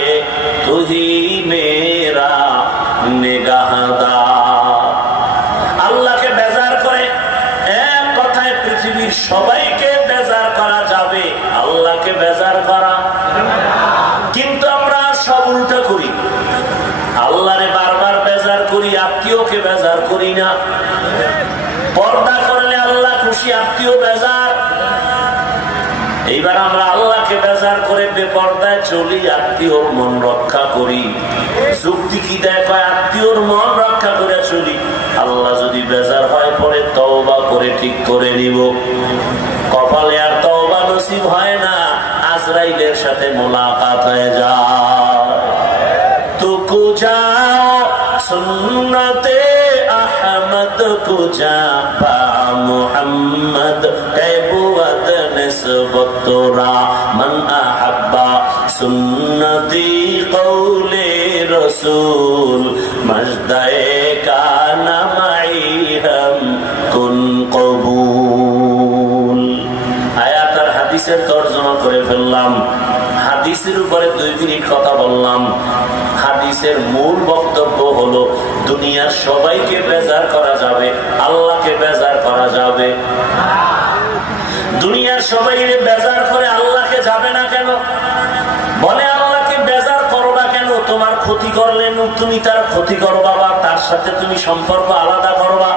তুহি মেরা নিগাহদার। আল্লাহকে বেজার করে এক কথায় পৃথিবীর সবাইকে বেজার করা যাবে, আল্লাহকে বেজার করা। কিন্তু আমরা সব উল্টা করি, আল্লাহরে বারবার বেজার করি, আত্মীয়কে বেজার করি না। পর্দা করলে আল্লাহ খুশি, আত্মীয় বেজার। এইবার আমরা আল্লাহকে বেজার করে বেপর্দায় চলি, আত্মীয়র মন রক্ষা করি। যুক্তি কি দেখায়? আত্মীয়র মন রক্ষা করে চলি। আল্লাহ যদি বেজার হয় পরে তওবা করে ঠিক করে নিব। কপালে আর তওবা নসিব হয় না, আজরাইলের সাথে মোলাকাত হয়ে যায়। তো কুজা সুন্নতে আহমদ কুজা পা মুহাম্মদ কাইবুয়াদ নিসবত তোরা মান আহাব্বা সুন্নতি কওলে রসুল মজদায়ে কানা মাই হাম কুন কবুল। আয়াত আর হাদিসের তরজমা করে ফেললাম। হাদিসের উপরে 2 মিনিট কথা বললাম। হাদিসের মূল বক্তব্য হলো, দুনিয়ার সবাইকে বেজার করা যাবে, আল্লাহকে বেজার করা যাবে। দুনিয়ার সবাইকে বেজার করে আল্লাহকে যাবে না কেন? বলে আল্লাহকে বেজার করো না কেন? তোমার ক্ষতি করলে তুমি তার ক্ষতি করবা, বা তার সাথে তুমি সম্পর্ক আলাদা করবা।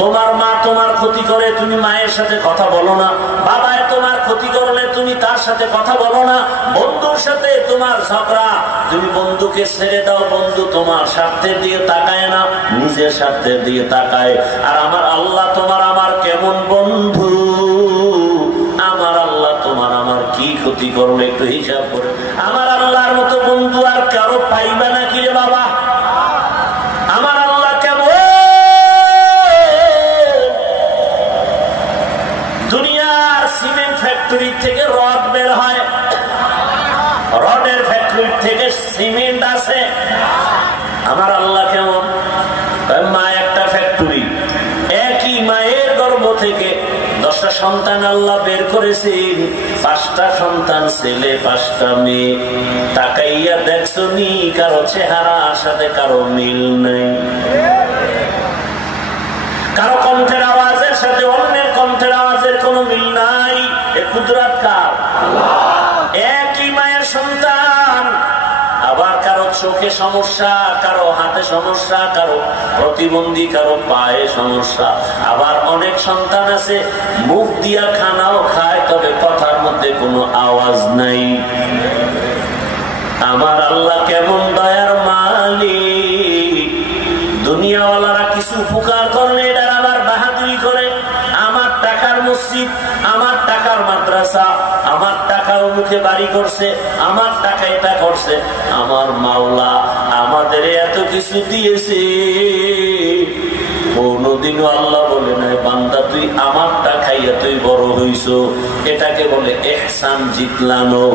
তোমার মা তোমার ক্ষতি করে, তুমি মায়ের সাথে কথা বলো না। বাবায় তোমার ক্ষতি করলে তুমি তার সাথে কথা বলো না। বন্ধুর সাথে তোমার ঝগড়া, তুমি বন্ধুকে ছেড়ে দাও। বন্ধু তোমার স্বার্থের দিকে তাকায় না, নিজের স্বার্থের দিকে তাকায়। আর আমার আল্লাহ তোমার আমার কেমন বন্ধু? আমার আল্লাহ তোমার আমার কি ক্ষতি করলো একটু হিসাব করে। আমার আল্লাহর মতো বন্ধু আর কারো পাইবা নাকি রে বাবা? আমার আল্লাহ কেমন? দুনিয়ার সিমেন্ট ফ্যাক্টরি থেকে রড বের হয়, রডের ফ্যাক্টরি থেকে সিমেন্ট আছে। আমার আল্লাহ কেমন? মা একটা ফ্যাক্টরি, একই মায়ের গর্ভ থেকে 10টা সন্তান আল্লাহ বের করেছেন। 5টা সন্তান ছেলে, 5টা মেয়ে। তাকাইয়া দেখছো নি কারো চেহারার সাথে কারো মিল নাই? কারো কণ্ঠের আওয়াজের সাথে অন্যের কণ্ঠের আওয়াজের কোনো মিল নাই। এ কুদরত কার? একই মায়ের সন্তান। আবার কারো চোখে সমস্যা, কারো হাতে সমস্যা, কারো প্রতিবন্ধী, কারো পায়ে সমস্যা। আবার অনেক সন্তান আছে মুখ দিয়া খানাও খায়, তবে কথার মধ্যে কোনো আওয়াজ নাই। আমার আল্লাহ কেমন দয়ার মালিক! দুনিয়াওয়ালারা কিছু উপকার করলে এটা আবার বাহাদুরি করে। আমার টাকার মসজিদ, আমার টাকার মাদ্রাসা, আমার টাকার মুখে বাড়ি করছে, আমার টাকা এটা করছে। আমার মাওলা আমাদের এত কিছু দিয়েছে, কোনদিনও আল্লাহ বলে নাই বান্দা তুই আমারটা খাইয়া তুই বড় হইছ। এটাকে বলে ইহসান জিতলানো।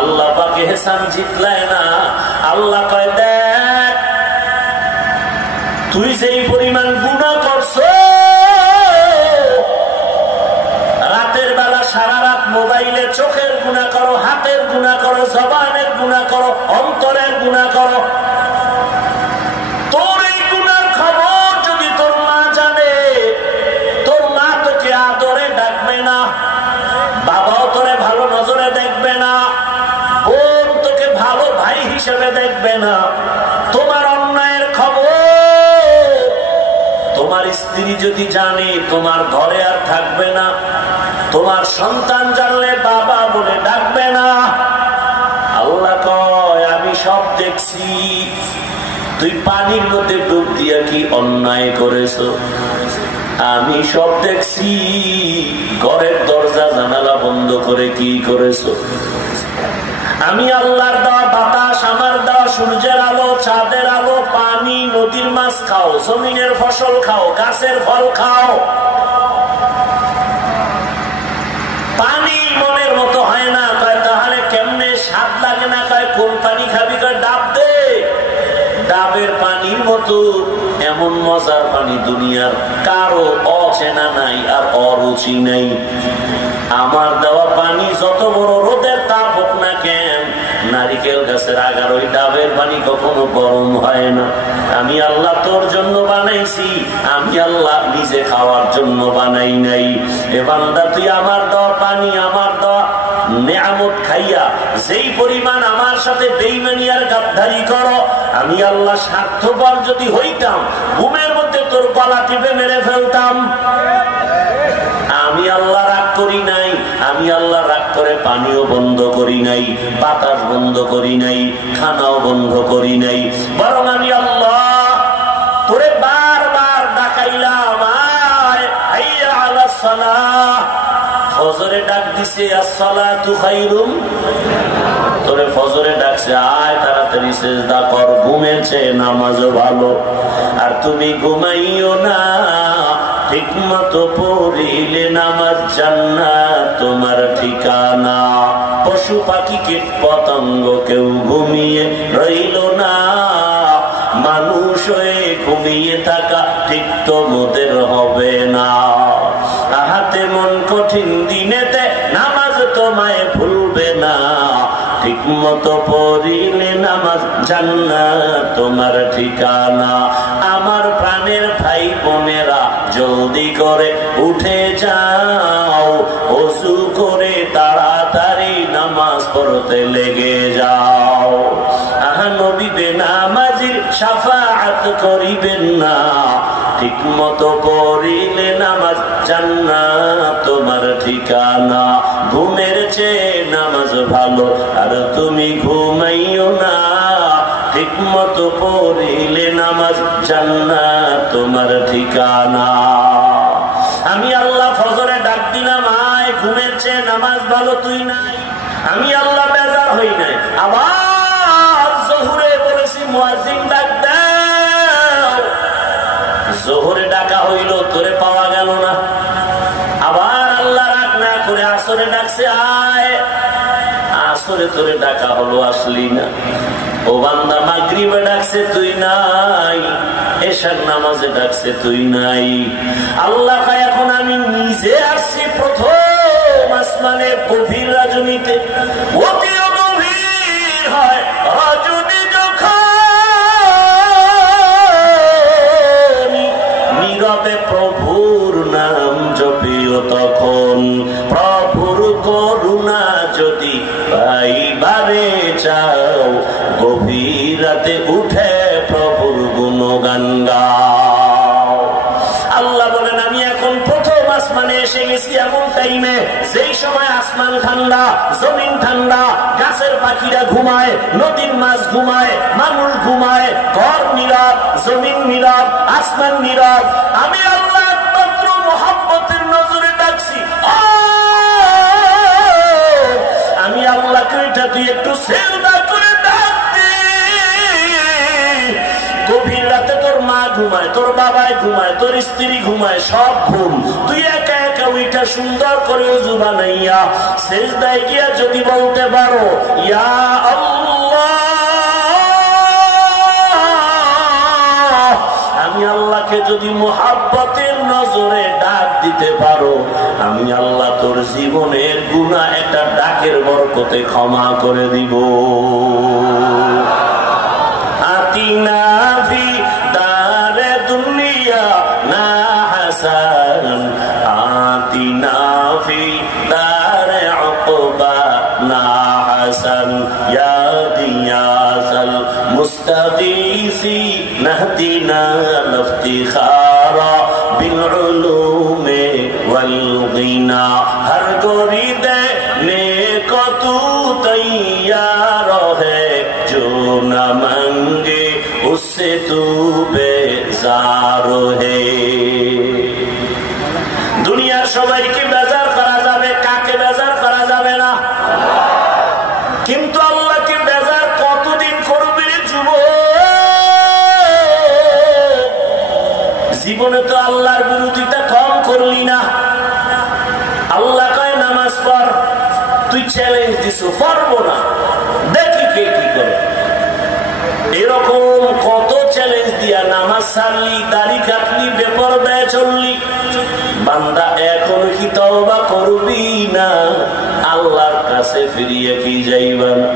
আল্লাহ পাক ইহসান জিতলায় না। আল্লাহ কয় দেখ তুই যেই পরিমাণ গুনাহ করছ, রাতের বেলা সারা রাত মোবাইলে চোখের গুনাহ করো, হাতের গুনাহ করো, জবানের গুনাহ করো, অন্তরের গুনাহ করো। তোর এই গুনার খবর যদি তোর মা জানে, তোর মা তোকে আদরে ডাকবে না, বাবাও তোরে ভালো নজরে দেখবে না, বোন তোকে ভালো ভাই হিসেবে দেখবে না। তোমার অন্যায়ের খবর তোমার স্ত্রী যদি জানে, তোমার ঘরে আর থাকবে না। তোমার সন্তান জানলে বাবা বলে ডাকবে না। আল্লাহ কয় আমি সব দেখছি। তুই পানির মধ্যে ডুব দিয়া কি অন্যায় করেছ, আমি সব দেখছি। ঘরের দরজা জানালা বন্ধ করে কি করেছ। আমি আল্লাহর দেওয়া বাতাস, আমার দেওয়া সূর্যের আলো, চাঁদের আলো, পানি, নদীর মাছ খাও, জমিনের ফসল খাও, গাছের ফল খাও। পানি মনের মতো হয় না। কয় তাহলে কেমনে স্বাদ লাগে না? কয় কোন পানি খাবি? কয় ডাব দে। ডাবের পানির মতো এমন মজার পানি দুনিয়ার কারো অচেনা নাই আর অরুচি নাই। আমার দেওয়া পানি যত বড় রোদের তাপ হোক না কেন, নারিকেল গাছের আগার ওই ডাবের পানি কখনো গরম হয় না। আমি আল্লাহ তোর জন্য বানাইছি, আমি আল্লাহ নিজে খাওয়ার জন্য বানাই নাই। এ বান্দা তুই আমার দেওয়া পানি, আমার দেওয়া নেয়ামত খাইয়া যেই পরিমাণ আমার সাথে বেঈমানি আর গাদ্দারি করো, আমি আল্লাহ স্বার্থপর যদি হইতাম ঘুমের মধ্যে তোর গলা টিপে মেরে ফেলতাম। আমি আল্লাহ রাগ করি নাই, আমি আল্লাহ রাগ করে পানিও বন্ধ করি নাই, বাতাস বন্ধ করি নাই, খানাও বন্ধ করি নাই। বরং আমি আল্লাহ তোরে বারবার ডাকাইলাম, আয় হাইয়া আলাস সালাহ। ফজরে ডাক দিছে আসসালাতু খায়রুম, তোরে ফজরে ডাকছে আয় তাড়াতাড়ি সিজদা কর, ঘুমের চেয়ে নামাজও ভালো। আর তুমি ঘুমাইও না, ঠিক মতো পড়িলে নামাজ জান্নাত তোমার ঠিকানা। পশু পাখি কীট পতঙ্গ কেউ ঘুমিয়ে রইল না, মানুষ হয়ে ঘুমিয়ে থাকা ঠিক তোমাদের হবে না। আহাতে মন কঠিন দিনেতে নামাজ তোমায় ভুলবে না, ঠিক মতো পড়িলে নামাজ জান্নাত তোমার ঠিকানা। আমার প্রাণের ভাই বোনেরা জলদি করে উঠে যাও, ওযু করে তাড়াতাড়ি নামাজ পড়তে লেগে যাও। আহা নবী বেনামাজির শাফাআত করিবেন না, ঠিক মতো পড়িলে নামাজ জান্নাত তোমার ঠিকানা। ঘুমের চেয়ে নামাজ ভালো, আর তুমি ঘুমাইও না, ঠিক মতো পড়িলে নামাজ জান্নাত তোমার ঠিকানা। আমি আল্লাহ ফজরে ডাক দিলাম আয়, ঘুমের চেয়ে নামাজ ভালো তুই নাই। আমি আল্লাহ বেজার হই নাই। আবার জোহরে বলেছি মুয়াজ্জিন ডাক দাও, জোহরে ডাকা হইল, তোরে পাওয়া গেল না। আবার আল্লাহ রাগ না করে আসরে ডাকছে আয়, আসরে তোরে ডাকা হলো, আসলি না। ও বান্দা মাগরিবে ডাকছে তুই নাই, এশার নামাজে ডাকছে তুই নাই। আল্লাহ কয় এখন আমি নিজে আসছি প্রথম আসমানে গভীর রজনীতে। অতিও গভীর হয় রজনী যখন নীরবে প্রভু যাও, গভীর রাতে উঠে প্রভুর গুণগান গাও। আল্লাহ বলেন আমি এখন প্রথম আসমানে এসে গেছি এমন টাইমে যেই সময় আসমান ঠান্ডা, জমিন ঠান্ডা, গাছের পাখিরা ঘুমায়, নদীর মাছ ঘুমায়, মানুষ ঘুমায়, ঘর নীরব, জমিন নীরব, আসমান নীরব। আমি আল্লাহ একমাত্র মোহাব্বতের নজরে ডাকছি, আমি আল্লাহকে এটা তুই একটু সেজদা করে ডাক দে। গভীর রাতে তোর মা ঘুমায়, তোর বাবাই ঘুমায়, তোর স্ত্রী ঘুমায়, সব ঘুম, তুই একা একা ওইটা সুন্দর করে ওযু বানাইয়া সেজদায় গিয়া যদি বলতে পারো ইয়া আল্লাহ, আমি আল্লাহকে যদি মোহাব্বতের নজরে ডাক দিতে পারো, আমি আল্লাহ তোর জীবনের গুনাহ একটা ডাকের বরকতে ক্ষমা করে দিব। আতিনা ফি দারে দুনিয়া না হাসান, আতিনা ফি দারে উকবা না হাসান, ইয়া দিয়াসাল মুস্তাগীসি নাহদিনা ইফতিখারা বিল উলুমি ওয়াল গিনা, হর গোরি দেনে को तू तैयार है, जो न मांगे उससे तू बेजार है। দুনিয়ার সবাইকে বেজার করা যাবে, কাকে বেজার করা যাবে না? কিন্তু আল্লাহকে বেজার কতদিন করবে রে যুবক? জীবনে তো আল্লাহর বিরোধিতা কম করলি না। আল্লাহ কয় নামাজ পড়, তুই চ্যালেঞ্জ দিছো পারবো না, দেখি কে কি করে। এরকম কত চ্যালেঞ্জ দিয়া নামাজ ছাড়লি, দাড়ি কাটলি, বেপরদায় চললি। বান্দা এখন কি তওবা করবি না? আল্লাহর কাছে ফিরিয়ে কি যাইবা না?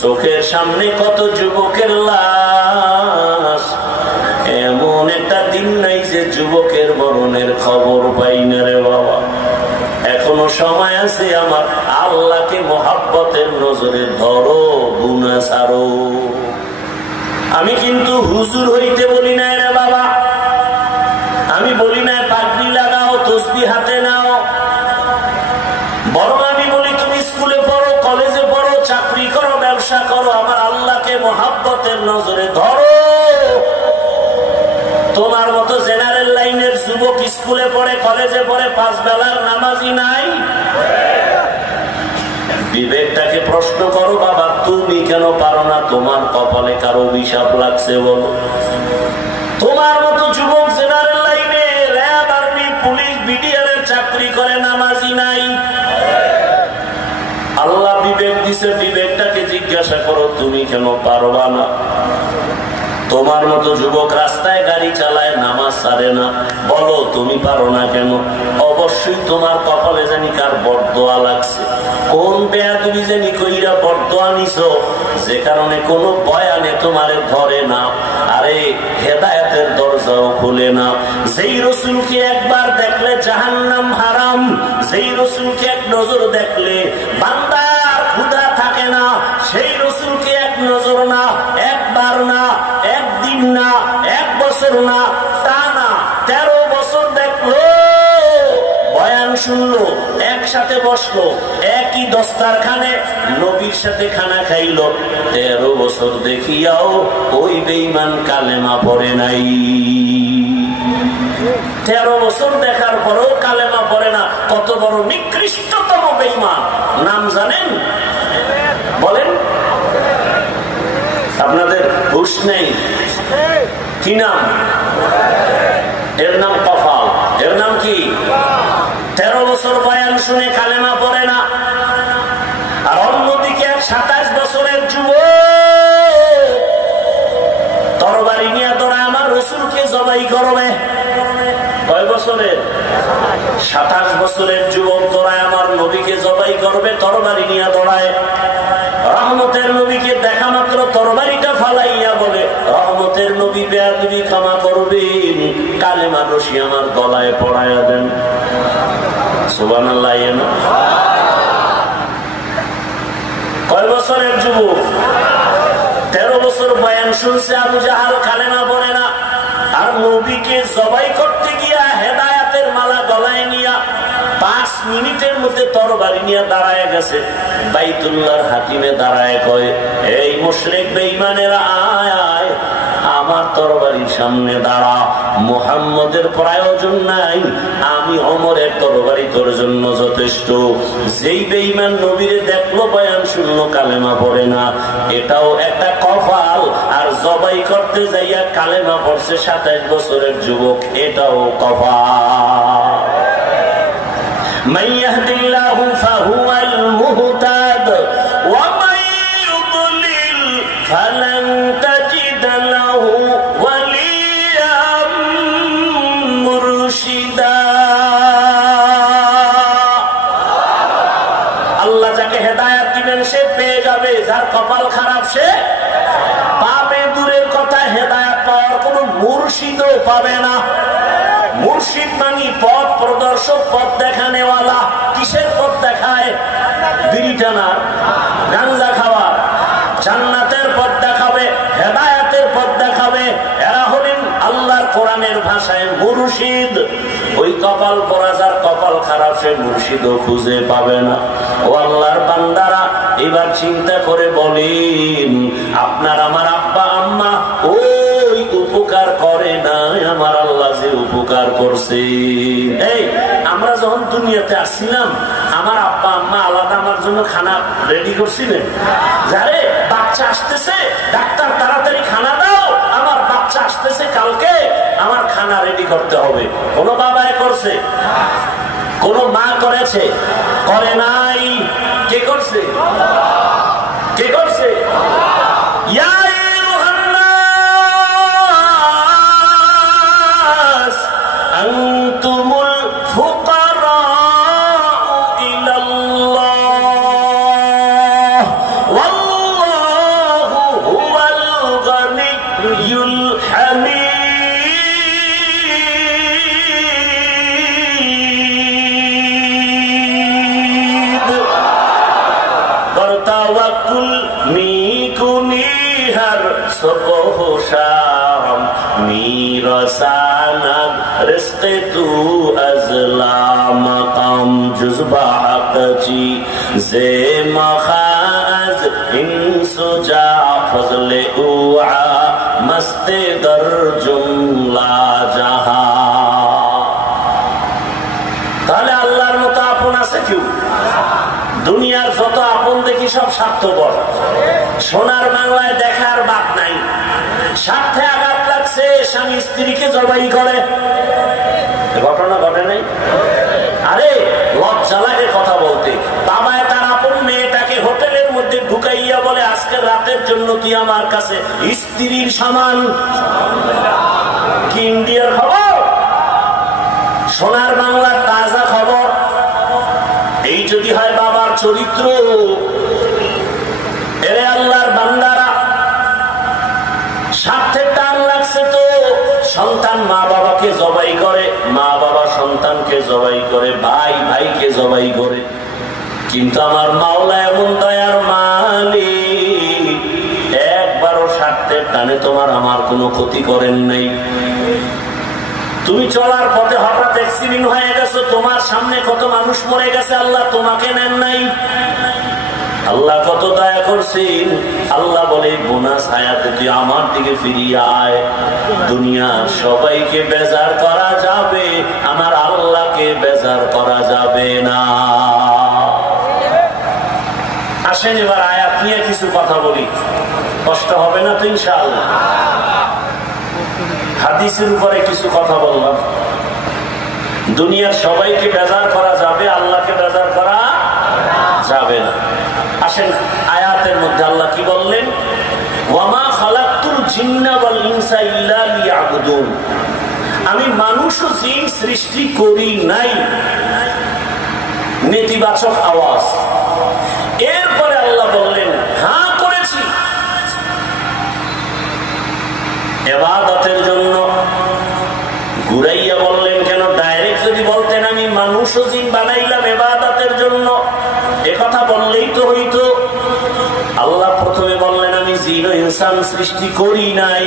চোখের সামনে কত যুবকের লাশ, এমন একটা দিন নাই যে যুবকের মরণের খবর পাই না রে বাবা। এখনো সময় আছে, আমার আল্লাহকে মোহাব্বতের নজরে ধরো, গুনাহ ছাড়ো। আমি কিন্তু হুজুর হইতে বলি না রে বাবা, আমি বলি না পাগড়ি লাগাও, তসবিহ হাতে নাও, বরং আমি বলি তুমি স্কুলে পড়ো, কলেজে পড়ো, চাকরি করো, ব্যবসা করো, আমার আল্লাহকে মোহাব্বতের নজরে ধরো। তোমার মতো জেনারেল লাইনের যুবক স্কুলে পড়ে, কলেজে পড়ে, 5 বেলার নামাজি নাই। বিবেকটাকে প্রশ্ন করো বাবা, তুমি কেন পারো না? তোমার কপালে কারো অভিশাপ লাগছে বলো? তোমার মতো যুবক জেনারেল লাইনে র্যাব, আর্মি, পুলিশ, বিডিআর এর চাকরি করে, নামাজি নাই। আল্লাহ বিবেক দিছে, বিবেকটাকে জিজ্ঞাসা করো তুমি কেন পারবা না? তোমার মতো যুবক রাস্তায় গাড়ি চালায়, নামাজ ছাড়ে না, বলো তুমি পারো না কেন? অবশ্যই তোমার কপালে জানি কার বরদোয়া লাগছে, কোন বেয়াদবি জানি কইরা বরদোয়া নিছো, যে কারণে কোনো বয়ানে তোমারে ধরে না। আরে হেদায়েতের দরজাও খুলে না। যেই রাসূলকে একবার দেখলে জাহান্নাম হারাম, যেই রাসূলকে এক নজর দেখলে বান্দার ক্ষুধা থাকে না, সেই রাসূলকে এক নজর না, একবার না, একদিন না, 1 বছর না, তা না 13 বছর দেখলো, বয়ান শুনলো, একসাথে বসলো, একই দস্তারখানে নবীর সাথে খানা খাইলো, 13 বছর দেখিয়াও ওই বেঈমান কালেমা পড়ে নাই। 13 বছর দেখার পরেও কালেমা পড়ে না। কত বড় নিকৃষ্টতম বেঈমান নাম জানেন? বলেন, আপনাদের হুশ নেই? কি নাম? এর নাম কফাল। এর নাম কি? 13 বছর বয়ান শুনে কালেমা পড়ে না। আর অন্যদিকে 27 বছরের যুবক তরবারি নিয়ে দৌড়ায় আমার রাসূলকে জবাই করবে। কয় বছরের? 27 বছরের যুবক দৌড়ায় আমার নবীকে জবাই করবে, তরবারি নিয়ে দৌড়ায়। রহমতের নবীকে দেখা মাত্র তরবারিটা ফালাইয়া বলে, রহমতের নবী বেয়াদবি ক্ষমা করবেন, কালেমা রশি আমার গলায় পড়াইয়া দেন। সুবহানাল্লাহ। কয় বছরের যুবক? 13 বছর বয়ান শুনছে, আবু জাহাল কালেমা পড়ে না। আর নবীকে জবাই করতে গিয়া হেদায়াতের মালা গলায় নিয়া 5 মিনিটের মধ্যে তরবারি নিয়ে দাঁড়ায় গেছে। বাইতুল্লাহর হাকিমে দাঁড়ায় কয়, এই মুশরিক বেঈমানেরা, আয় আয় আমার তরবারির সামনে দাঁড়া, মুহাম্মদের প্রয়োজন নাই, আমি ওমরের তরবারি তোর জন্য যথেষ্ট। যেই বেঈমান নবীরে দেখলো, বয়ান শুনলো, কালেমা পড়ে না, এটাও একটা কপাল। আর জবাই করতে যাইয়া কালেমা পড়ছে 27 বছরের যুবক, এটাও কপাল। মান ইয়াহদিল্লাহু ফাহুয়াল মুহতাদ ওয়া মান ইউদ্লিল ফালান তাজিদ লাহু ওয়ালিয়াম মুরশিদা। আল্লাহ যাকে হেদায়েত দিবেন সে পেয়ে যাবে, যার কপাল খারাপ সে পাবে। দূরের কথা, হেদায়েত পাওয়ার কোন মুর্শিদও পাবে না। মুর্শিদ মানি পথ প্রদর্শক, পথ দেখানেওয়ালা। কিসের পথ দেখায়? বিড়ি টানার, গাঞ্জা খাওয়ার। জান্নাতের পথ দেখাবে, হেদায়েতের পথ দেখাবে। এরা হলেন আল্লাহর কোরআনের ভাষায় মুর্শিদ। ওই কপাল পরা, যার কপাল খারাপ, সে মুর্শিদও খুঁজে পাবে না। ও আল্লাহর বান্দারা, এবার চিন্তা করে বলেন, আপনার আমার আব্বা আম্মা ওই উপকার করে না, আমার আল্লাহ যে উপকার করছে। এই আমরা যখন দুনিয়াতে আসছিলাম, আমার আব্বা আম্মা আলাদা আমার জন্য খানা রেডি করছিলেন। যারে বাচ্চা আসতেছে, ডাক্তার তাড়াতাড়ি খানা দাও, আমার বাচ্চা আসতেছে কালকে, আমার খানা রেডি করতে হবে। কোন বাবায় করছে? কোন মা করেছে? করে নাই। কে করছে? কে করছে? ইয়া আইয়ুহান্নাস আনতুমুল ফুকারাউ ইলাল্লাহ ওয়াল্লাহু হুয়াল গানিয়্যুল হামিদ। তাহলে আল্লাহর মতো আপন আছে কেউ? দুনিয়ার যত আপন দেখি সব স্বার্থপর। সোনার বাংলায় দেখার বাদ নাই। স্বার্থে আঘাত লাগছে, স্বামী স্ত্রীকে জবাই করে। ঘটনা ঘটে নাই? আরে লজ্জা লাগে কথা বলতে। বাবায় তার আপন মেয়েটাকে হোটেলের মধ্যে ঢুকাইয়া বলে, আজকের রাতের জন্য তুই আমার কাছে স্ত্রীর সমান। কি ইন্ডিয়ার খবর? সোনার বাংলার তাজা খবর। এই যদি হয় বাবার চরিত্র। এরে আল্লাহর বান্দারা, স্বার্থের টান লাগছে তো সন্তান মা বাবাকে জবাই করে, মা বাবা সন্তানকে জবাই করে, ভাই ভাইকে জবাই করে। কিন্তু আমার মাওলা এমন দয়ার মালিক, একবারও স্বার্থের টানে তোমার আমার কোনো ক্ষতি করেন নাই। তুমি চলার পথে হঠাৎ অ্যাক্সিডেন্ট হয়ে গেছো, তোমার সামনে কত মানুষ মরে গেছে, আল্লাহ তোমাকে নেন নাই। আল্লাহ কত দয়া করছেন। আল্লাহ বলে, বোনাস হায়াতে তুই আমার দিকে ফিরিয়ে আয়। দুনিয়ার সবাইকে বেজার করা যাবে, আমার আল্লাহকে বেজার করা যাবে না। আসেন এবার আয়াত নিয়ে কিছু কথা বলি। কষ্ট হবে না তো ইনশাআল্লাহ? হাদিসের উপরে কিছু কথা বললাম। দুনিয়ার সবাইকে বেজার করা যাবে, আল্লাহকে বেজার করা যাবে না। আসেন আয়াতের মধ্যে আল্লাহ কি বললেন? ওয়ামা খালাকতুল জিন্না ওয়াল ইনসা ইল্লা লিয়াবুদুন। আমি মানুষ ও জিন সৃষ্টি করি নাই। নেতিবাচক আওয়াজ। এরপরে আল্লাহ বললেন, হ্যাঁ করেছি ইবাদতের জন্য। ঘুরাইয়া বললেন কেন? ডাইরেক্ট যদি বলতেন আমি মানুষ ও জিন বানাইলাম ইবাদতের জন্য, এ কথা বললেই তো হইতো। আল্লাহ প্রথমে বললেন ইনসান সৃষ্টি করি নাই।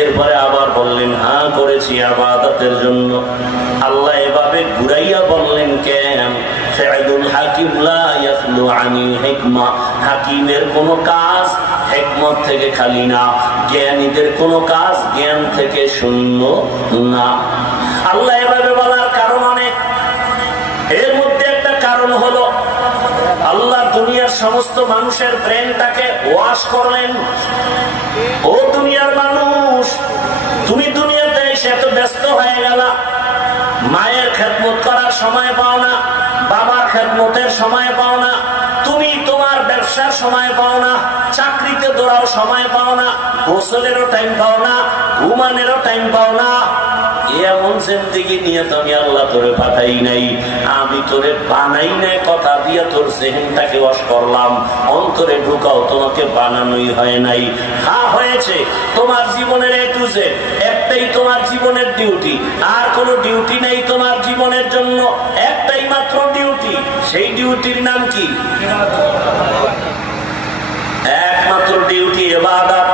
এরপরে আবার বললেন হ্যাঁ করেছি ইবাদতের জন্য। আল্লাহ এভাবে ঘুরাইয়া বললেন কেন? ফিআলুল হাকিম লা ইয়াখলু আনিল হিকমা, হাকিমের কোন কাজ হিকমত থেকে খালি না, জ্ঞানীদের কোন কাজ জ্ঞান থেকে শূন্য না। আল্লাহ এভাবে বলার কারণ অনেক। এর মধ্যে একটা কারণ হলো আল্লাহ দুনিয়ার সমস্ত মানুষের ব্রেনটাকে ওয়াশ করলেন। ও দুনিয়ার মানুষ, তুমি দুনিয়াতে এসে এত ব্যস্ত হয়ে গেল, মায়ের খেদমত করার সময় পাও না, বাবার খেদমতের সময় পাও না, তুমি তোমার ব্যবসার সময় পাও না, চাকরিতে দৌড়াও সময় পাও না, গোসলেরও টাইম পাও না, ঘুমানেরও টাইম পাও না। এমন জিন্দেগি নিয়ে তো আমি আল্লাহ তোরে পাঠাই নাই, আমি তোরে বানাই নাই, কথা দিয়ে তোর জেহেনটাকে ওয়াশ করলাম, অন্তরে ঢুকাও, তোমাকে বানানোই হয় নাই। হ্যাঁ হয়েছে, তোমার জীবনের এ টু জেড একটাই তোমার জীবনের ডিউটি, আর কোনো ডিউটি নেই তোমার জীবনের জন্য, একটাই মাত্র ডিউটি। সেই ডিউটির নাম কি? একমাত্র ডিউটি ইবাদত।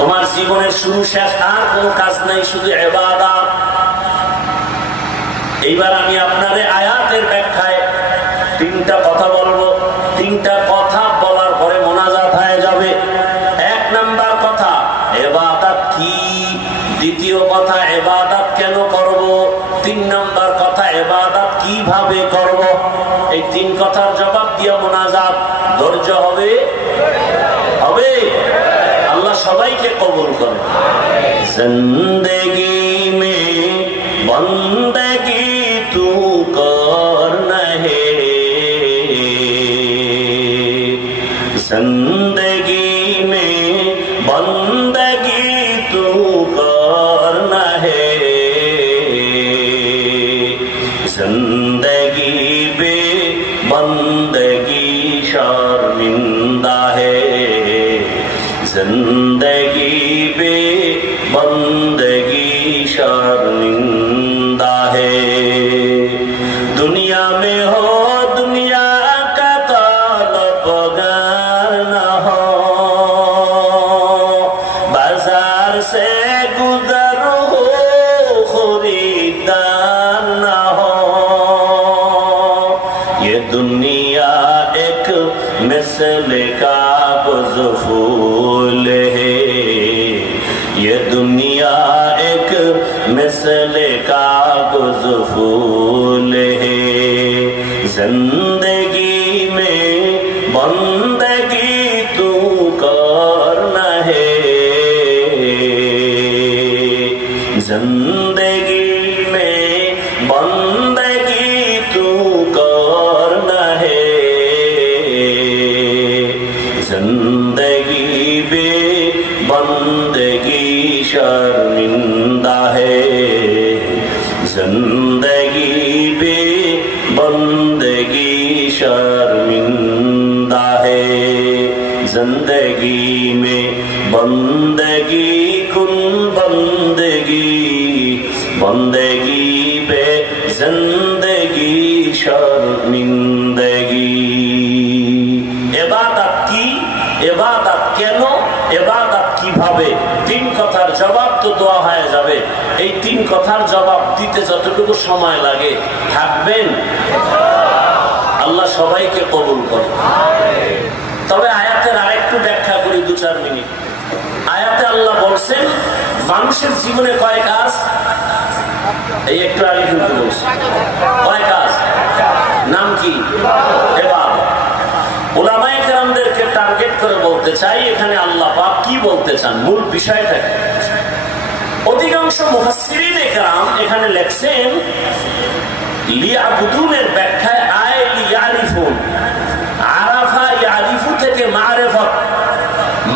তোমার জীবনের শুরু শেষ আর কোনো কাজ নাই, শুধু ইবাদত। এইবার আমি আপনাদের আয়াতের ব্যাখ্যায় তিনটা কথা বলবো, তিনটা কথা বলার পরে মোনাজাত হয়ে যাবে। এক নাম্বার কথা ইবাদত কি, দ্বিতীয় কথা ইবাদত কেন করব, তিন নাম্বার কথা ইবাদত কিভাবে করব। এই তিন কথার জবাব দিয়ে মোনাজাত ধৈর্য হবে হবে। আল্লাহ সবাইকে কবুল করে। জিন্দেগি মে বন্দেগি তু করনা হে, জিন্দেগি মে বন্দেগি তু করনা হে, জিন্দেগি বে বন্দেগি শর্মিন্দা হে, जिंदगी बे बंदगी शर्मिंदा है। दुनिया में हो दुनिया का तलबगार न हो, बाजार से गुजर हो खरीदार न हो। ये दुनिया एक मिसल का फूल है, ये दुनिया एक मिसल का फूल है। जिंदगी में बंदगी तू करना है, जिंदगी में बंदगी तू करना है, जिंदगी बे बंदगी शर्मिंदा है, जिंदगी बे बंदगी शर्मिंदा है। जिंदगी में बंदगी कुन बंदगी, बंदगी बे जिंदगी शर्मिंदगी। इबादत की, ইবাদত কেন, ইবাদত কিভাবে, তিন কথার জবাব তো দোয়া হয়ে যাবে। এই তিন কথার জবাব দিতে যতটুকু সময় লাগে থাকবেন। আল্লাহ সবাইকে কবুল করে। তবে আয়াতের আরেকটু ব্যাখ্যা করি 2-4 মিনিট। আয়াতে আল্লাহ বলছেন মানুষের জীবনে কয় কাজ, এই একটু আগে কিন্তু বলছে কয় কাজ, নাম কি? ইবাদত। উলামায়ে কেরামদেরকে টার্গেট করে বলতে চাই এখানে আল্লাহ পাক কি বলতে চান, মূল বিষয়টা। অধিকাংশ মুফাসসিরিনে কেরাম এখানে লেখছেন লিয়াবুদুনের ব্যাখ্যায় আয় লিয়ারিফুন, আরাফা ইয়ারিফু থেকে মারিফাত।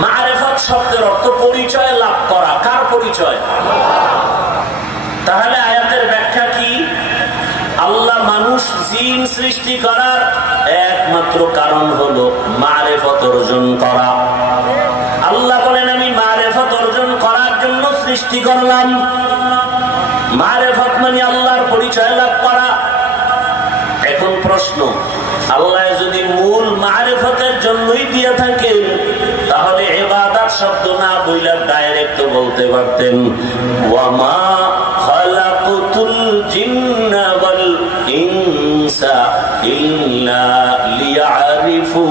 মারিফাত শব্দের অর্থ পরিচয় লাভ করা। কার পরিচয়? তাহলে আয়াতের ব্যাখ্যা কি? আল্লাহ মানুষ জিন সৃষ্টি করার একমাত্র কারণ হলো মারিফত অর্জন করা। আল্লাহ বলেন আমি মারিফত অর্জন করার জন্য সৃষ্টি করলাম। মারিফত মানে আল্লাহর পরিচয় লাভ করা। এখন প্রশ্ন, আল্লাহ যদি মূল মারিফতের জন্যই দিয়ে থাকেন তাহলে ইবাদত বইলা ডাইরেক্ট বলতে পারতেন, ওয়ামা খালাকুতুল জিন্না ওয়াল ইনসা ইল্লা লিয়ারিফুন।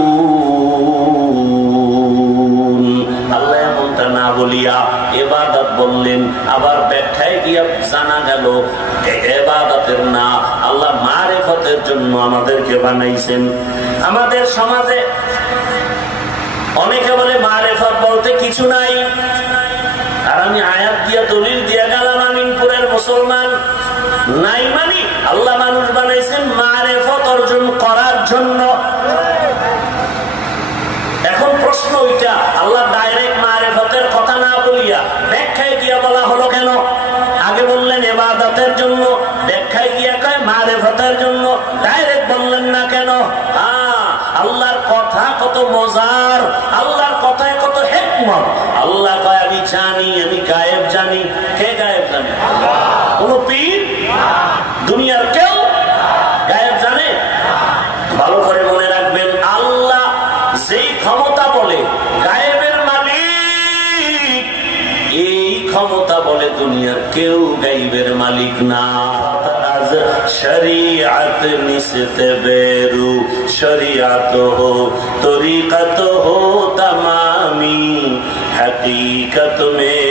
আল্লাহ এমনটা না বলিয়া ইবাদত বললেন, আবার ব্যাখ্যায় গিয়া জানা গেল ইবাদতের না, আল্লাহ মারিফতের জন্য আমাদেরকে বানাইছেন। আমাদের সমাজে অনেকে বলে মারিফত বলতে কিছু নাই, আর আমি আয়াত দিয়া দলিল দিয়া গেলাম আমিনপুরের মুসলমান নাই মানি। আল্লাহ মানুষ বানাইছেন মারিফত অর্জন করার জন্য। এখন প্রশ্ন ওইটা, আল্লাহ ডাইরেক্ট মারিফতের কথা না বলিয়া ব্যাখ্যায় গিয়া বলা হলো কেন? আগে বললেন ইবাদতের জন্য, ব্যাখ্যায় গিয়া কয় মারিফতের জন্য, ডাইরেক্ট বললেন না কেন? আল্লাহর কথা কত মজার, আল্লাহর কথায় কত হিকমত। আল্লাহ কয় আমি জানি, আমি গায়েব জানি। কে গায়েব জানে? কোন পীর দুনিয়ার কেউ গায়েব জানে? ভালো করে মনে রাখবেন, আল্লাহ যেই ক্ষমতা বলে গায়েবের মালিক, এই ক্ষমতা বলে দুনিয়ার কেউ গায়েবের মালিক না। शरीयत निस्ते बेरू शरीयत हो तरीकत हो तमामी हकीकत में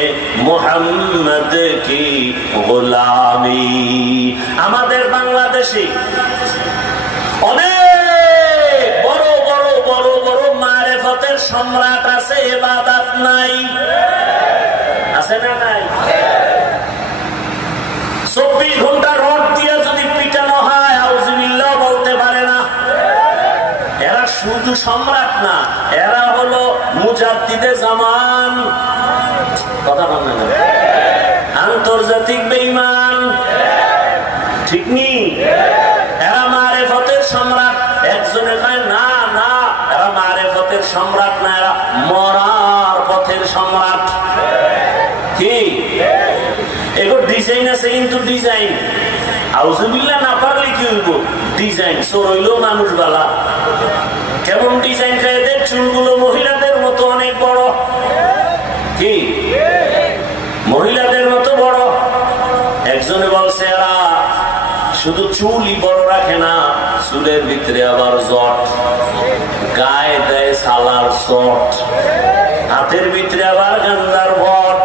मोहम्मद की गुलामी। আমাদের বাংলাদেশে অনেক বড় বড় বড় বড় মারিফতের সম্রাট আছে, ইবাদত নাই। আছে না নাই? 24 ঘন্টা রড দিয়ে যদি পিটানো হয় আউযুবিল্লাহ বলতে পারে না। এরা শুধু সম্রাট না, এরা হলো মুজাদ্দিদে জামান। কথা বলেন না? আন্তর্জাতিক বেঈমান, ঠিক নি? এরা মারিফতের সম্রাট। একজনে কয় না না, এরা মারিফতের সম্রাট না, এরা মরার পথের সম্রাট। কি এগুলো ডিজাইন আছে, কিন্তু ডিজাইন আউযুবিল্লাহ না পারলে কি হইব? ডিজাইন চোর হইলেও মানুষ বালা। কেমন ডিজাইন? এদের চুলগুলো মহিলাদের মতো অনেক বড়। কি মহিলাদের মতো বড়? একজনে বলছে এরা শুধু চুলই বড় রাখে না, চুলের ভিতরে আবার জট, গায়ে দেয় সালার চট, হাতের ভিতরে আবার গান্দার বট।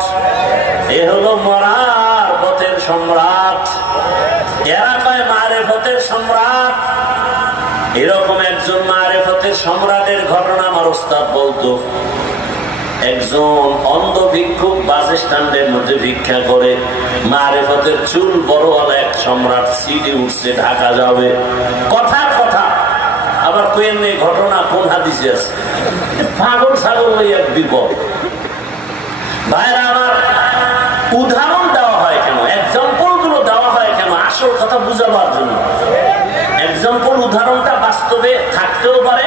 এ হলো মরার পথের সম্রাট। এরা কয় মারিফতের সম্রাট। এরকম একজন মারিফতের সম্রাটের ঘটনা আমার ওস্তাদ বলতো। একজন অন্ধ ভিক্ষুক বাস স্ট্যান্ডের মধ্যে ভিক্ষা করে, মারিফতের চুল বড়ওয়ালা এক সম্রাট সিঁড়ি উঠছে, ঢাকা যাবে। কথা কথা আবার কেন এই ঘটনা কোন হাদিসে আছে? পাগল ছাগল ওই এক বিপদ। ভাইরা আমার, উদাহরণ দেওয়া হয় কেন? এক্সাম্পল গুলো দেওয়া হয় কেন? আসল কথা বুঝাবার জন্য। এক্সাম্পল উদাহরণটা বাস্তবে থাকতেও পারে,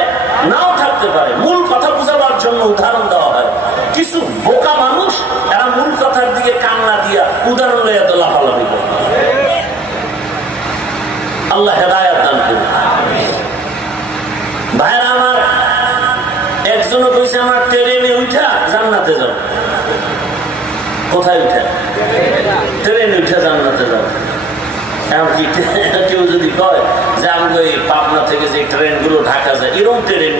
নাও থাকতে পারে। মূল কথা বুঝাবার জন্য উদাহরণ দেওয়া হয়। কিছু বোকা মানুষ এরা মূল কথার দিকে কান্না দিয়া উদাহরণ লইয়া তো লাফালাফি করে। আল্লাহ হেদায়েত দান করুন। ভাইরা আমার, একজনও কইছে আমার ট্রেনে উঠা জান্নাতে যাব। কোথায় উঠা? ট্রেনে উঠা জান্নাতে যাব। এমনকি কেউ যদি কয় যে আমাকে পাবনা থেকে যে ট্রেন গুলো ঢাকা যায়, এরকম ট্রেন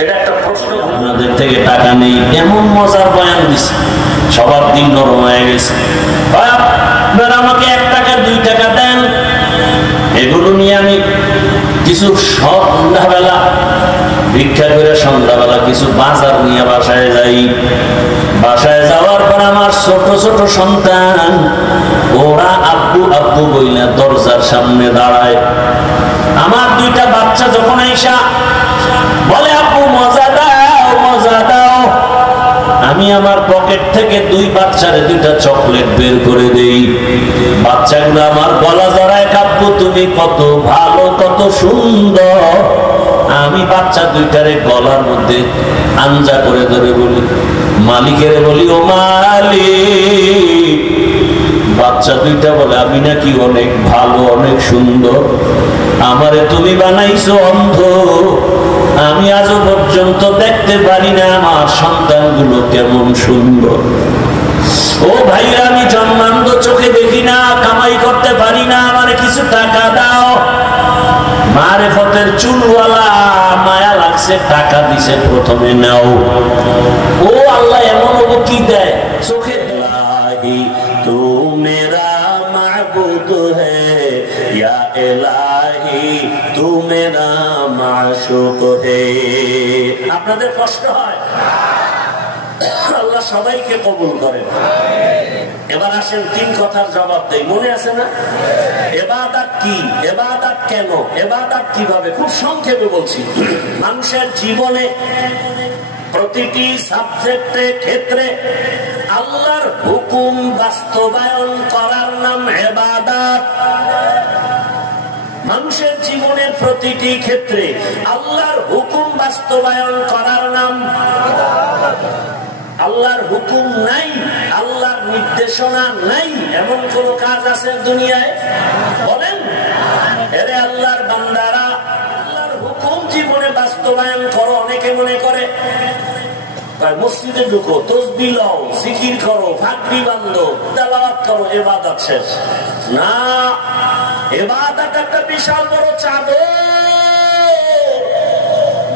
এটা একটা প্রশ্ন। আপনাদের থেকে টাকা নেই, এমন মজার বয়ান দিচ্ছে, সবার দিন নরম হয়ে গেছে। আপনারা আমাকে 1 টাকা 2 টাকা দেন, এগুলো নিয়ে আমি কিছু সন্ধ্যাবেলা ভিক্ষা করে সন্ধ্যাবেলা কিছু বাজার নিয়ে বাসায় যাই। বাসায় যাওয়ার পর আমার ছোট ছোট সন্তান ওরা আব্বু আব্বু বইলা দরজার সামনে দাঁড়ায়। আমার 2টা বাচ্চা যখন আইসা বলে আব্বু মজা দাও মজা দাও, আমি আমার পকেট থেকে 2 বাচ্চারে 2টা চকলেট বের করে দেই। বাচ্চাগুলো আমার গলা জড়ায়, আব্বু তুমি কত ভালো কত সুন্দর। আমি বাচ্চা 2টারে গলার মধ্যে আঞ্জা করে ধরে বলি, মালিকের বলি ও মালিক। বাচ্চা 2টা বলে আমি নাকি অনেক ভালো অনেক সুন্দর, আমারে তুমি বানাইছো অন্ধ, আমি আজও পর্যন্ত দেখতে দেখতে পারি না আমার সন্তানগুলো কেমন সুন্দর। ও ভাইরা, আমি জন্মান্ধ, চোখে দেখি না, কামাই করতে পারি না, আমার কিছু টাকা দাও। মারেফতের চুলওয়ালা মায়া লাগছে, টাকা দিছে, প্রথমে নাও। ও আল্লাহ এমন কি দেয় চোখে। ইলাহি তু মেরা মাবুদ হ্যায়, ইয়া ইলাহি তু মেরা মাশুক হ্যায়। আপনাদের কষ্ট হয়? আল্লাহ সবাইকে কবুল করেন। এবার আসেন তিন কথার জবাব দেই, মনে আছে না? ইবাদত কি, ইবাদত কেন, ইবাদত কিভাবে, খুব সংক্ষেপে বলছি। মানুষের জীবনে প্রতিটি সাবজেক্টে ক্ষেত্রে আল্লাহর হুকুম বাস্তবায়ন করার নাম ইবাদত। মানুষের জীবনের প্রতিটি ক্ষেত্রে আল্লাহর হুকুম বাস্তবায়ন করার নাম। আল্লাহর হুকুম নাই, আল্লাহর নির্দেশনা নাই, এমন কোন কাজ আছে দুনিয়ায়? বলেন। এরে আল্লাহর বান্দারা, আল্লাহর হুকুম জীবনে বাস্তবায়ন করো। অনেকে মনে করে মসজিদে ঢুকো, তাসবিহ লও, জিকির করো, ফাকরি বাঁধো, তেলাওয়াত করো, ইবাদত শেষ। না, ইবাদত একটা বিশাল বড় চাদর।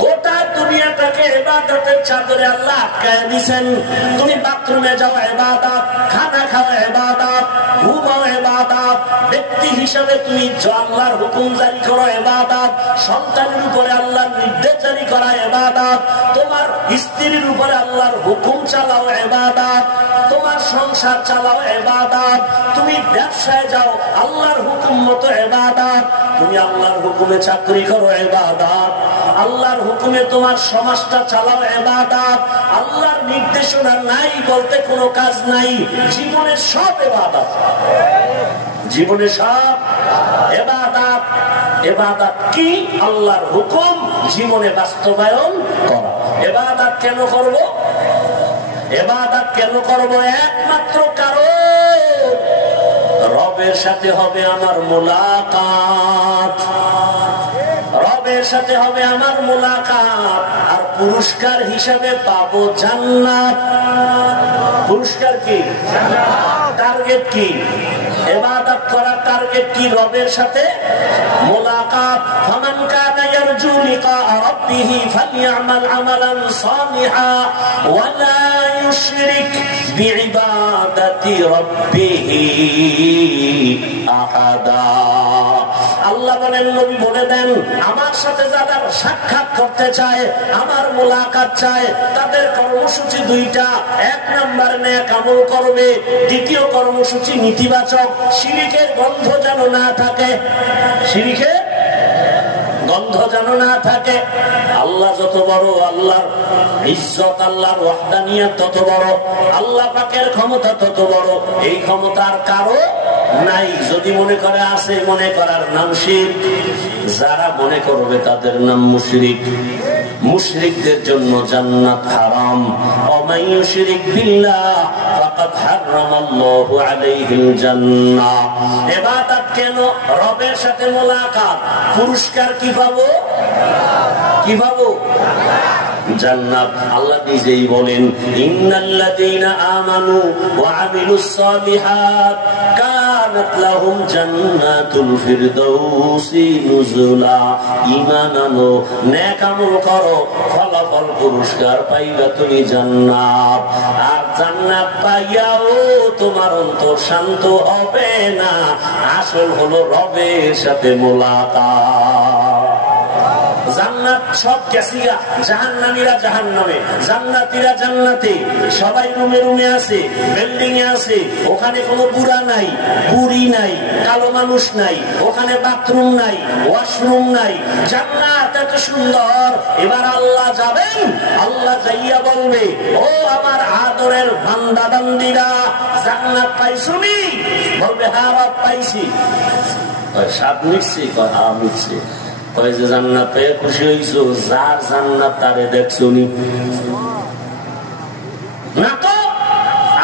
গোটা দুনিয়াটাকে ইবাদতের চাদরে আল্লাহ আটকায় দিয়েছেন। তুমি বাথরুমে যাও ইবাদত, খানা খাও ইবাদত, ঘুমাও ইবাদত, ব্যক্তি হিসাবে তুমি আল্লাহর হুকুম জারি করো ইবাদত, সন্তানের উপরে আল্লাহর নির্দেশ জারি করা ইবাদত, তোমার স্ত্রীর উপরে আল্লাহর হুকুম চালাও ইবাদত, তোমার সংসার চালাও ইবাদত, তুমি ব্যবসায় যাও আল্লাহর হুকুম মতো ইবাদত, তুমি আল্লাহর হুকুমে চাকরি করো ইবাদত, আল্লাহর হুকুমে তোমার সমাজটা চালাও ইবাদত। আল্লাহর নির্দেশনা নাই বলতে কোনো কাজ নাই। জীবনে সব ইবাদত, জীবনে সব ইবাদত। ইবাদত কি? আল্লাহর হুকুম জীবনে বাস্তবায়ন করা। ইবাদত কেন করব? ইবাদত কেন করব? একমাত্র কারণ, রবের সাথে হবে আমার মুলাকাত, রবের সাথে হবে আমার মুলাকাত, আর পুরস্কার হিসাবে পাবো জান্নাত। পুরস্কার কি? টার্গেট কি? ইবাদত করার টার্গেট কি? রবের সাথে মুলাকাত। ফামান কানা ইয়ারজু লিকা রাব্বিহি ফালইআমাল আমালান সালিহা ওয়া লা ইউশরিক বিইবাদাতি রাব্বিহি আহাদা। আল্লাহ বলেন, নবী বলে দেন, আমার সাথে যারা সাক্ষাৎ করতে চায়, আমার মুলাকাত চায়, তাদের কর্মসূচি দুইটা। এক নাম্বার নেক আমল করবে, দ্বিতীয় কর্মসূচি নীতিবাচক। শিরকের গন্ধ যেন না থাকে, শিরকের গন্ধ যেন না থাকে। আল্লাহ যত বড়, আল্লাহর ইজ্জত, আল্লাহর ওয়াহদানিয়ত তত বড়, আল্লাহ পাকের ক্ষমতা তত বড়। এই ক্ষমতার কারো নাই। যদি মনে করে আছে, মনে করার নাম শিরক। যারা মনে করবে তাদের নাম মুশরিক। মুশরিকদের জন্য জান্নাত হারাম। ওমাই ইউশরিক বিল্লাহ ফাকাদ হারামাল্লাহু আলাইহিল জান্নাহ। ইবাদত কেন? রবের সাথে মুলাকাত। পুরস্কার কি পাবো? কি পাবো? জান্নাত। আল্লাহ নিজেই বলেন, ইন্নাল্লাযীনা আমানু ওয়া আমিলুস সালিহাত কানাত লাহুম জান্নাতুল ফিরদাউসি নুজুলা। ঈমান আনো, নেক আমল করো, ফলাফল পুরস্কার পাইবা তুমি জান্নাত। আর জান্নাত পাইয়াও তোমার অন্তর শান্ত হবে না। আসল হলো রবের সাথে মুলাকাত। জান্নাত সব গেছিগা, জাহান্নামীরা জাহান্নামে, জান্নাতীরা জান্নাতে। সবাই রুমে রুমে আছে, বিল্ডিং এ আছে। ওখানে কোনো বুড়া নাই, বুড়ি নাই, কালো মানুষ নাই, ওখানে বাথরুম নাই, ওয়াশরুম নাই। জান্নাত এত সুন্দর। এবার আল্লাহ যাবেন, আল্লাহ যাইয়া বলবে, ও আমার আদরের বান্দা বান্দিরা, জান্নাত পাইছুনি? বলবে, হ্যাঁ রব পাইছি। সাত মিটছি, হ্যাঁ মিটছি। যে জান্নাত পেয়ে খুশি হইছো? যার জান্নাত তারে দেখছো নি? না তো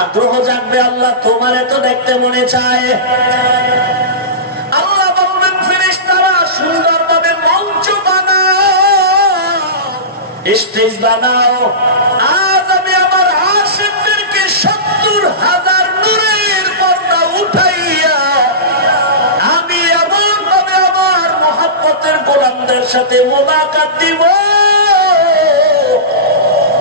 আগ্রহ জাগবে, আল্লাহ তোমারে তো দেখতে মনে চায়। আল্লাহ বলবেন, ফেরেশতারা সুন্দরভাবে মঞ্চ বানাও, স্টেজ বানাও। আজ আমি আমার আশিকদেরকে 70,000 নূরের পর্দা উঠাইয়া আমি এমন ভাবে আমার মহব্বতের গোলামদের সাথে মোলাকাত দিব।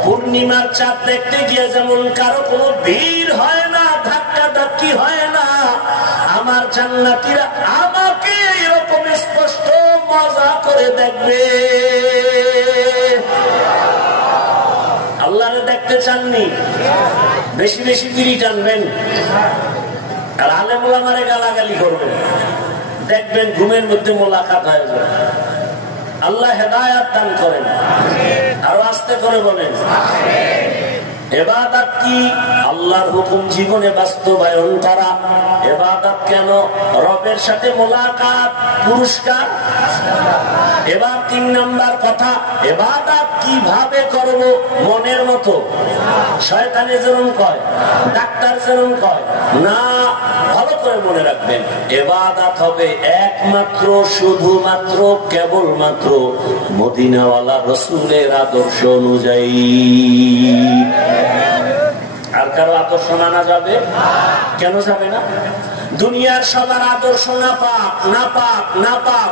পূর্ণিমার চাঁদ দেখতে গিয়ে যেমন কারো কোনো ভিড় হয় না, ধাক্কা ধাক্কি হয় না, আমার জান্নাতীরা আমাকে এরকম স্পষ্ট মজা করে দেখবে। আল্লাহরে দেখতে চাননি? বেশি বেশি বিড়ি টানবেন আর আলেম ওলামারে গালাগালি করবেন, দেখবেন ঘুমের মধ্যে মোলাকাত হয়ে যাবে। আল্লাহ হেদায়াত দান করেন। আর আস্তে করে বলেন, ইবাদত কি? আল্লাহর হুকুম জীবনে বাস্তবায়ন করা। ইবাদত কেন? রবের সাথে মোলাকাত, পুরস্কার। এবার 3 নাম্বার কথা, ইবাদত কিভাবে করব? মনের মতো, শয়তানে যেরকম কয়, ডাক্তার যেরকম কয় না। ভালো করে মনে রাখবেন, ইবাদত হবে একমাত্র, শুধুমাত্র, কেবলমাত্র মদিনাওয়ালা রাসূলের আদর্শ অনুযায়ী। আর কারো আদর্শ মানা যাবে? কেন যাবে না? দুনিয়ার সবার আদর্শ না পাক, না পাক, না পাক,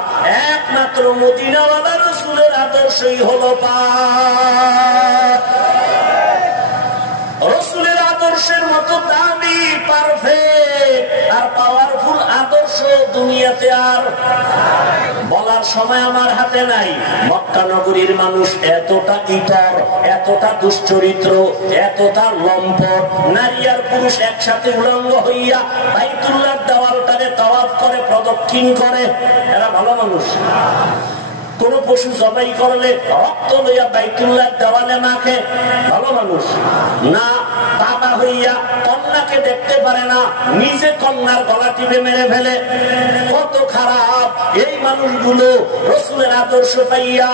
একমাত্র মদিনাওয়ালা রাসূলের আদর্শই হলো পাক। রাসূলের আদর্শের মতো দামি, পারফেক্ট আর পাওয়ারফুল আদর্শ দুনিয়াতে আর বলার সময় আমার হাতে নাই। মক্কা নগরীর মানুষ এতটা ইতর, এতটা দুশ্চরিত্র, এতটা লম্পট, নারী আর পুরুষ একসাথে উলঙ্গ হইয়া বাইতুল্লাহর দেওয়ালটারে তাওয়াফ করে, প্রদক্ষিণ করে। এরা ভালো মানুষ। কোন পশু জবাই করলে রক্ত লইয়া বাইতুল্লাহর দেওয়ালে মাখে, ভালো মানুষ না। বাবা হইয়া কন্যাকে দেখতে পারে না, নিজে কন্যার গলা টিপে মেরে ফেলে। কত খারাপ এই মানুষগুলো। রাসূলের আদর্শ পাইয়া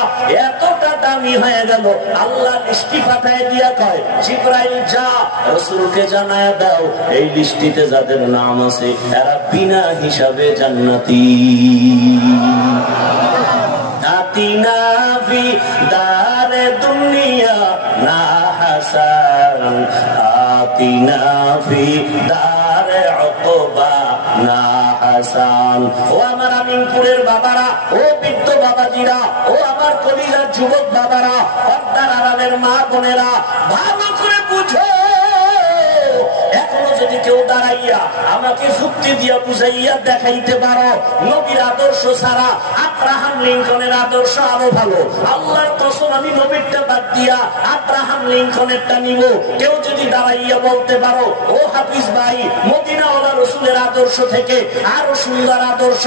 এতটা দামি হয়ে গেল, আল্লাহ লিস্টি পাঠায় দিয়া কয়, জিবরাইল যা রাসূলকে জানায় দাও এই লিস্টিতে যাদের নাম আছে এরা বিনা হিসাবে জান্নাতি। আতিনা ফি দারে দুনিয়া না হাসান, আতিনা ফি দারে উকবা না হাসান। ও আমার আমিনপুরের বাবারা, ও বৃদ্ধ বাবাজিরা, ও আমার কলিজার যুবক বাবারা, পর্দার আড়ালের মা বোনেরা, ভালো করে বুঝো। এখনো যদি কেউ দাঁড়াইয়া আমাকে যুক্তি দিয়া বুঝাইয়া দেখাইতে পারো নবীর আদর্শ ছাড়া আব্রাহাম লিঙ্কনের আদর্শ আরো ভালো, আল্লাহর কসম আমি নবীরটা বাদ দিয়া আব্রাহাম লিঙ্কনেরটা নিব। কেউ যদি দাঁড়াইয়া বলতে পারো ও হাফিজ ভাই মদিনাওয়ালা রাসূলের আদর্শ থেকে আরো সুন্দর আদর্শ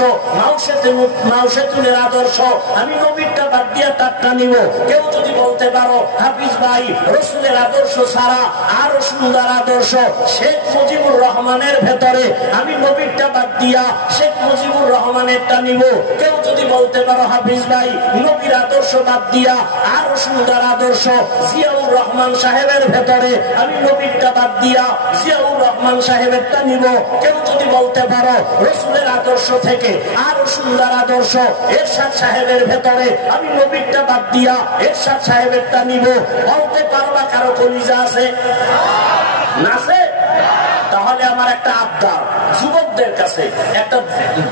মাউশেতুলের আদর্শ, আমি নবীরটা বাদ দিয়া তারটা নিব। কেউ যদি বলতে পারো হাফিজ ভাই রাসূলের আদর্শ ছাড়া আরো সুন্দর আদর্শ শেখ মুজিবুর রহমানের ভেতরে, আমি নবীরটা বাদ দিয়া শেখ মুজিবুর রহমানেরটা নিব। কেউ যদি বলতে পারো হাফিজ ভাই নবীর আদর্শ বাদ দিয়া আরো সুন্দর আদর্শ জিয়াউর রহমান সাহেবের ভেতরে, আমি নবীরটা বাদ দিয়া জিয়াউর রহমান সাহেবেরটা নিব। কেউ যদি বলতে পারো রাসূলের আদর্শ থেকে আরো সুন্দর আদর্শ এরশাদ সাহেবের ভেতরে, আমি নবীরটা বাদ দিয়া এরশাদ সাহেবেরটা নিব। বলতে পারবা কারো কলিজা আছে? নাছে? তাহলে আমার একটা আবদার যুবকদের কাছে, একটা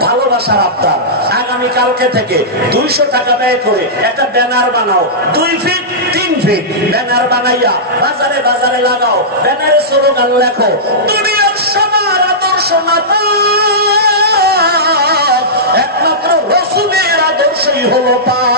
ভালোবাসার আবদার, আগামী কালকে থেকে 200 টাকা ব্যয় করে একটা ব্যানার বানাও, 2 ফিট 3 ফিট ব্যানার বানাইয়া বাজারে বাজারে লাগাও। ব্যানারে স্লোগান লেখো, দুনিয়ার সবার আদর্শ না পাক, একমাত্র রাসূলের আদর্শই হলো পাক।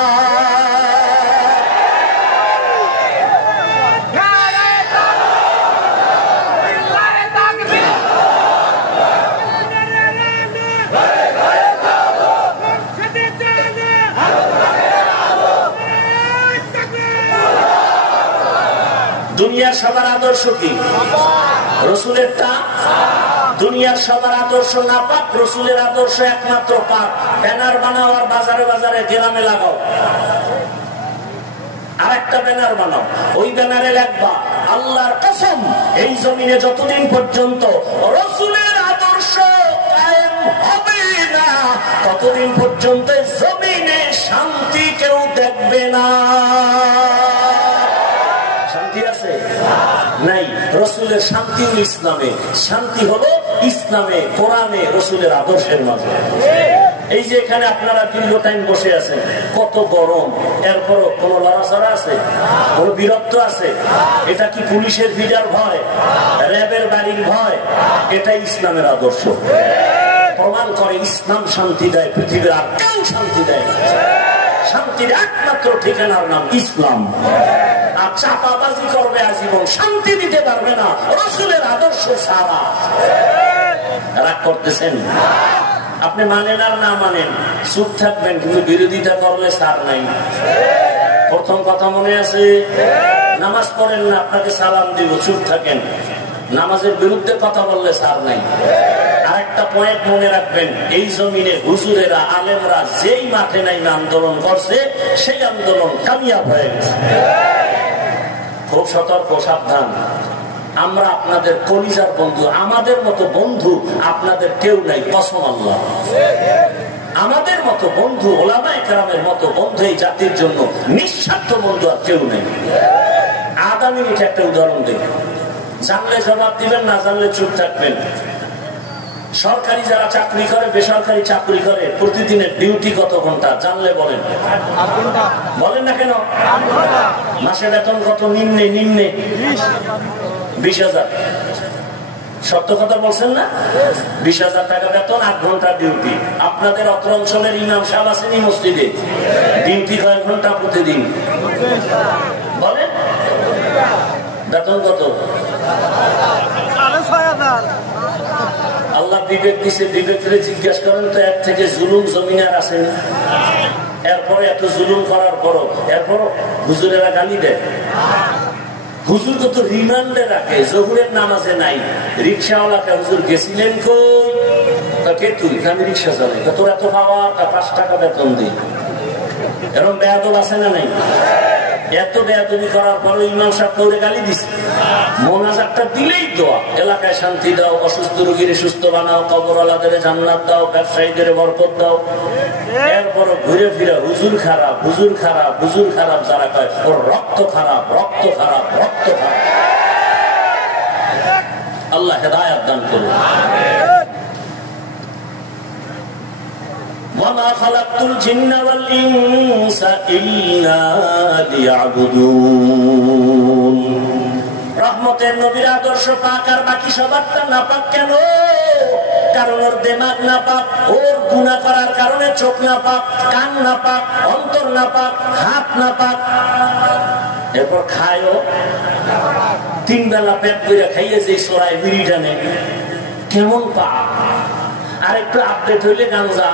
দুনিয়ার সবার আদর্শ কি? রাসূলেরটা। দুনিয়ার সবার আদর্শ না পাক, রাসূলের আদর্শ একমাত্র পাক। ব্যানার বানাও আর বাজারে বাজারে গ্রামে লাগাও। আর একটা ব্যানার বানাও, ওই ব্যানারে লিখবা, আল্লাহর কসম এই জমিনে যতদিন পর্যন্ত রাসূলের আদর্শ কায়েম হবে না ততদিন পর্যন্ত জমিনে শান্তি কেউ দেখবে না। শান্তি আছে নাই। রসুলের শান্তি হল ইসলামে, শান্তি হলো ইসলামে, কোরআনে, রসুলের আদর্শের মাঝে। এই যে এখানে আপনারা দীর্ঘ টাইম বসে আছেন, কত গরম, এরপরও কোন লড়াচড়া আছে, কোন বিরক্ত আছে? এটা কি পুলিশের ভিড়ার ভয়, র্যাবের বাড়ির ভয়? এটাই ইসলামের আদর্শ। প্রমাণ করে ইসলাম শান্তি দেয়, পৃথিবীর আর কেউ শান্তি দেয় না। শান্তির একমাত্র ঠিকানার নাম ইসলাম। আর চাপাবাজি করবে আজীবন, শান্তি দিতে পারবে না রসুলের আদর্শ ছাড়া। রাগ করতেছেন? আপনি মানেন আর না মানেন, চুপ থাকবেন, কিন্তু বিরোধিতা করলে ছাড় নাই। প্রথম কথা মনে আছে, নামাজ পড়েন না, আপনাকে সালাম দিব, চুপ থাকেন। নামাজের বিরুদ্ধে কথা বললে ছাড় নাই। আরেকটা পয়েন্ট মনে রাখবেন, এই জমিনে হুজুরেরা, আলেমরা যেই মাঠে নাই আন্দোলন করছে, সেই আন্দোলন কামিয়াব হয়ে গেছে। খুব সতর্ক, সাবধান। আমরা আপনাদের কলিজার বন্ধু, আমাদের মতো বন্ধু আপনাদের কেউ নাই, কসম আল্লাহ। আমাদের মতো বন্ধু, ওলামায়ে কেরামের মতো বন্ধু এই জাতির জন্য নিঃস্বার্থ বন্ধু আর কেউ নেই। আধা মিনিট একটা উদাহরণ দেব, জানলে জবাব দিবেন, না জানলে চুপ থাকবেন। সরকারি যারা চাকরি করে, বেসরকারি চাকরি করে, প্রতিদিনের ডিউটি কত ঘন্টা জানলে বলেন? বলেন না কেন? মাসে বেতন কত? নিম্নে 20,000। সত্য কথা বলছেন না? 20,000 টাকা বেতন, 8 ঘন্টা ডিউটি। আপনাদের অত্র অঞ্চলের ইমাম সাহেব আছেন মসজিদে, ডিউটি কয় ঘন্টা প্রতিদিন? বলেন বেতন কত? আল্লাহ বিবেক দিছে, বিবেকরে জিজ্ঞেস করেন তো, এর থেকে জুলুম জমিনার আছেন? এরপরে এত জুলুম করার পরও এরপরও হুজুরেরা গালি দেয়। হুজুর কত রিমান্ডে রাখে, জহুরের নামাজে নাই। রিক্সাওয়ালাকে হুজুর গেছিলেন কই? কে তুই? আমি রিক্সা চালাই। তোর এত পাওয়া, 5 টাকা বেতন দিই। এরকম বেয়াদব আছে না নাই? এত বেয়াদবি করার পরে ইমাম সাহেব করে গালি দিচ্ছে। মোনাজাতটা দিলেই দোয়া, এলাকায় শান্তি দাও, অসুস্থ রোগীর সুস্থ বানাও, কবরওয়ালাদের জান্নাত দাও, ব্যবসায়ীদের বরকত দাও। এরপরও ঘুরে ফিরে হুজুর খারাপ, হুজুর খারাপ, হুজুর খারাপ যারা কয়, ওর রক্ত খারাপ, রক্ত খারাপ, রক্ত খারাপ। আল্লাহ হেদায়েত দান করুন। وما خلقت الجن والإنس إلا ليعبدون। রহমতের নবীর আদর্শ পাক, আর বাকি সবারটা নাপাক কেন? কারণ ওর দিমাগ নাপাক, ওর গুনাহ করার কারণে চোখ নাপাক, কান নাপাক, অন্তর নাপাক, হাত নাপাক। এরপর খায়ও 3 বেলা পেট করে খাইয়ে যে সরাই বিড়ি টানে, কেমন পাক। আর একটু আপডেট হইলে গাঞ্জা,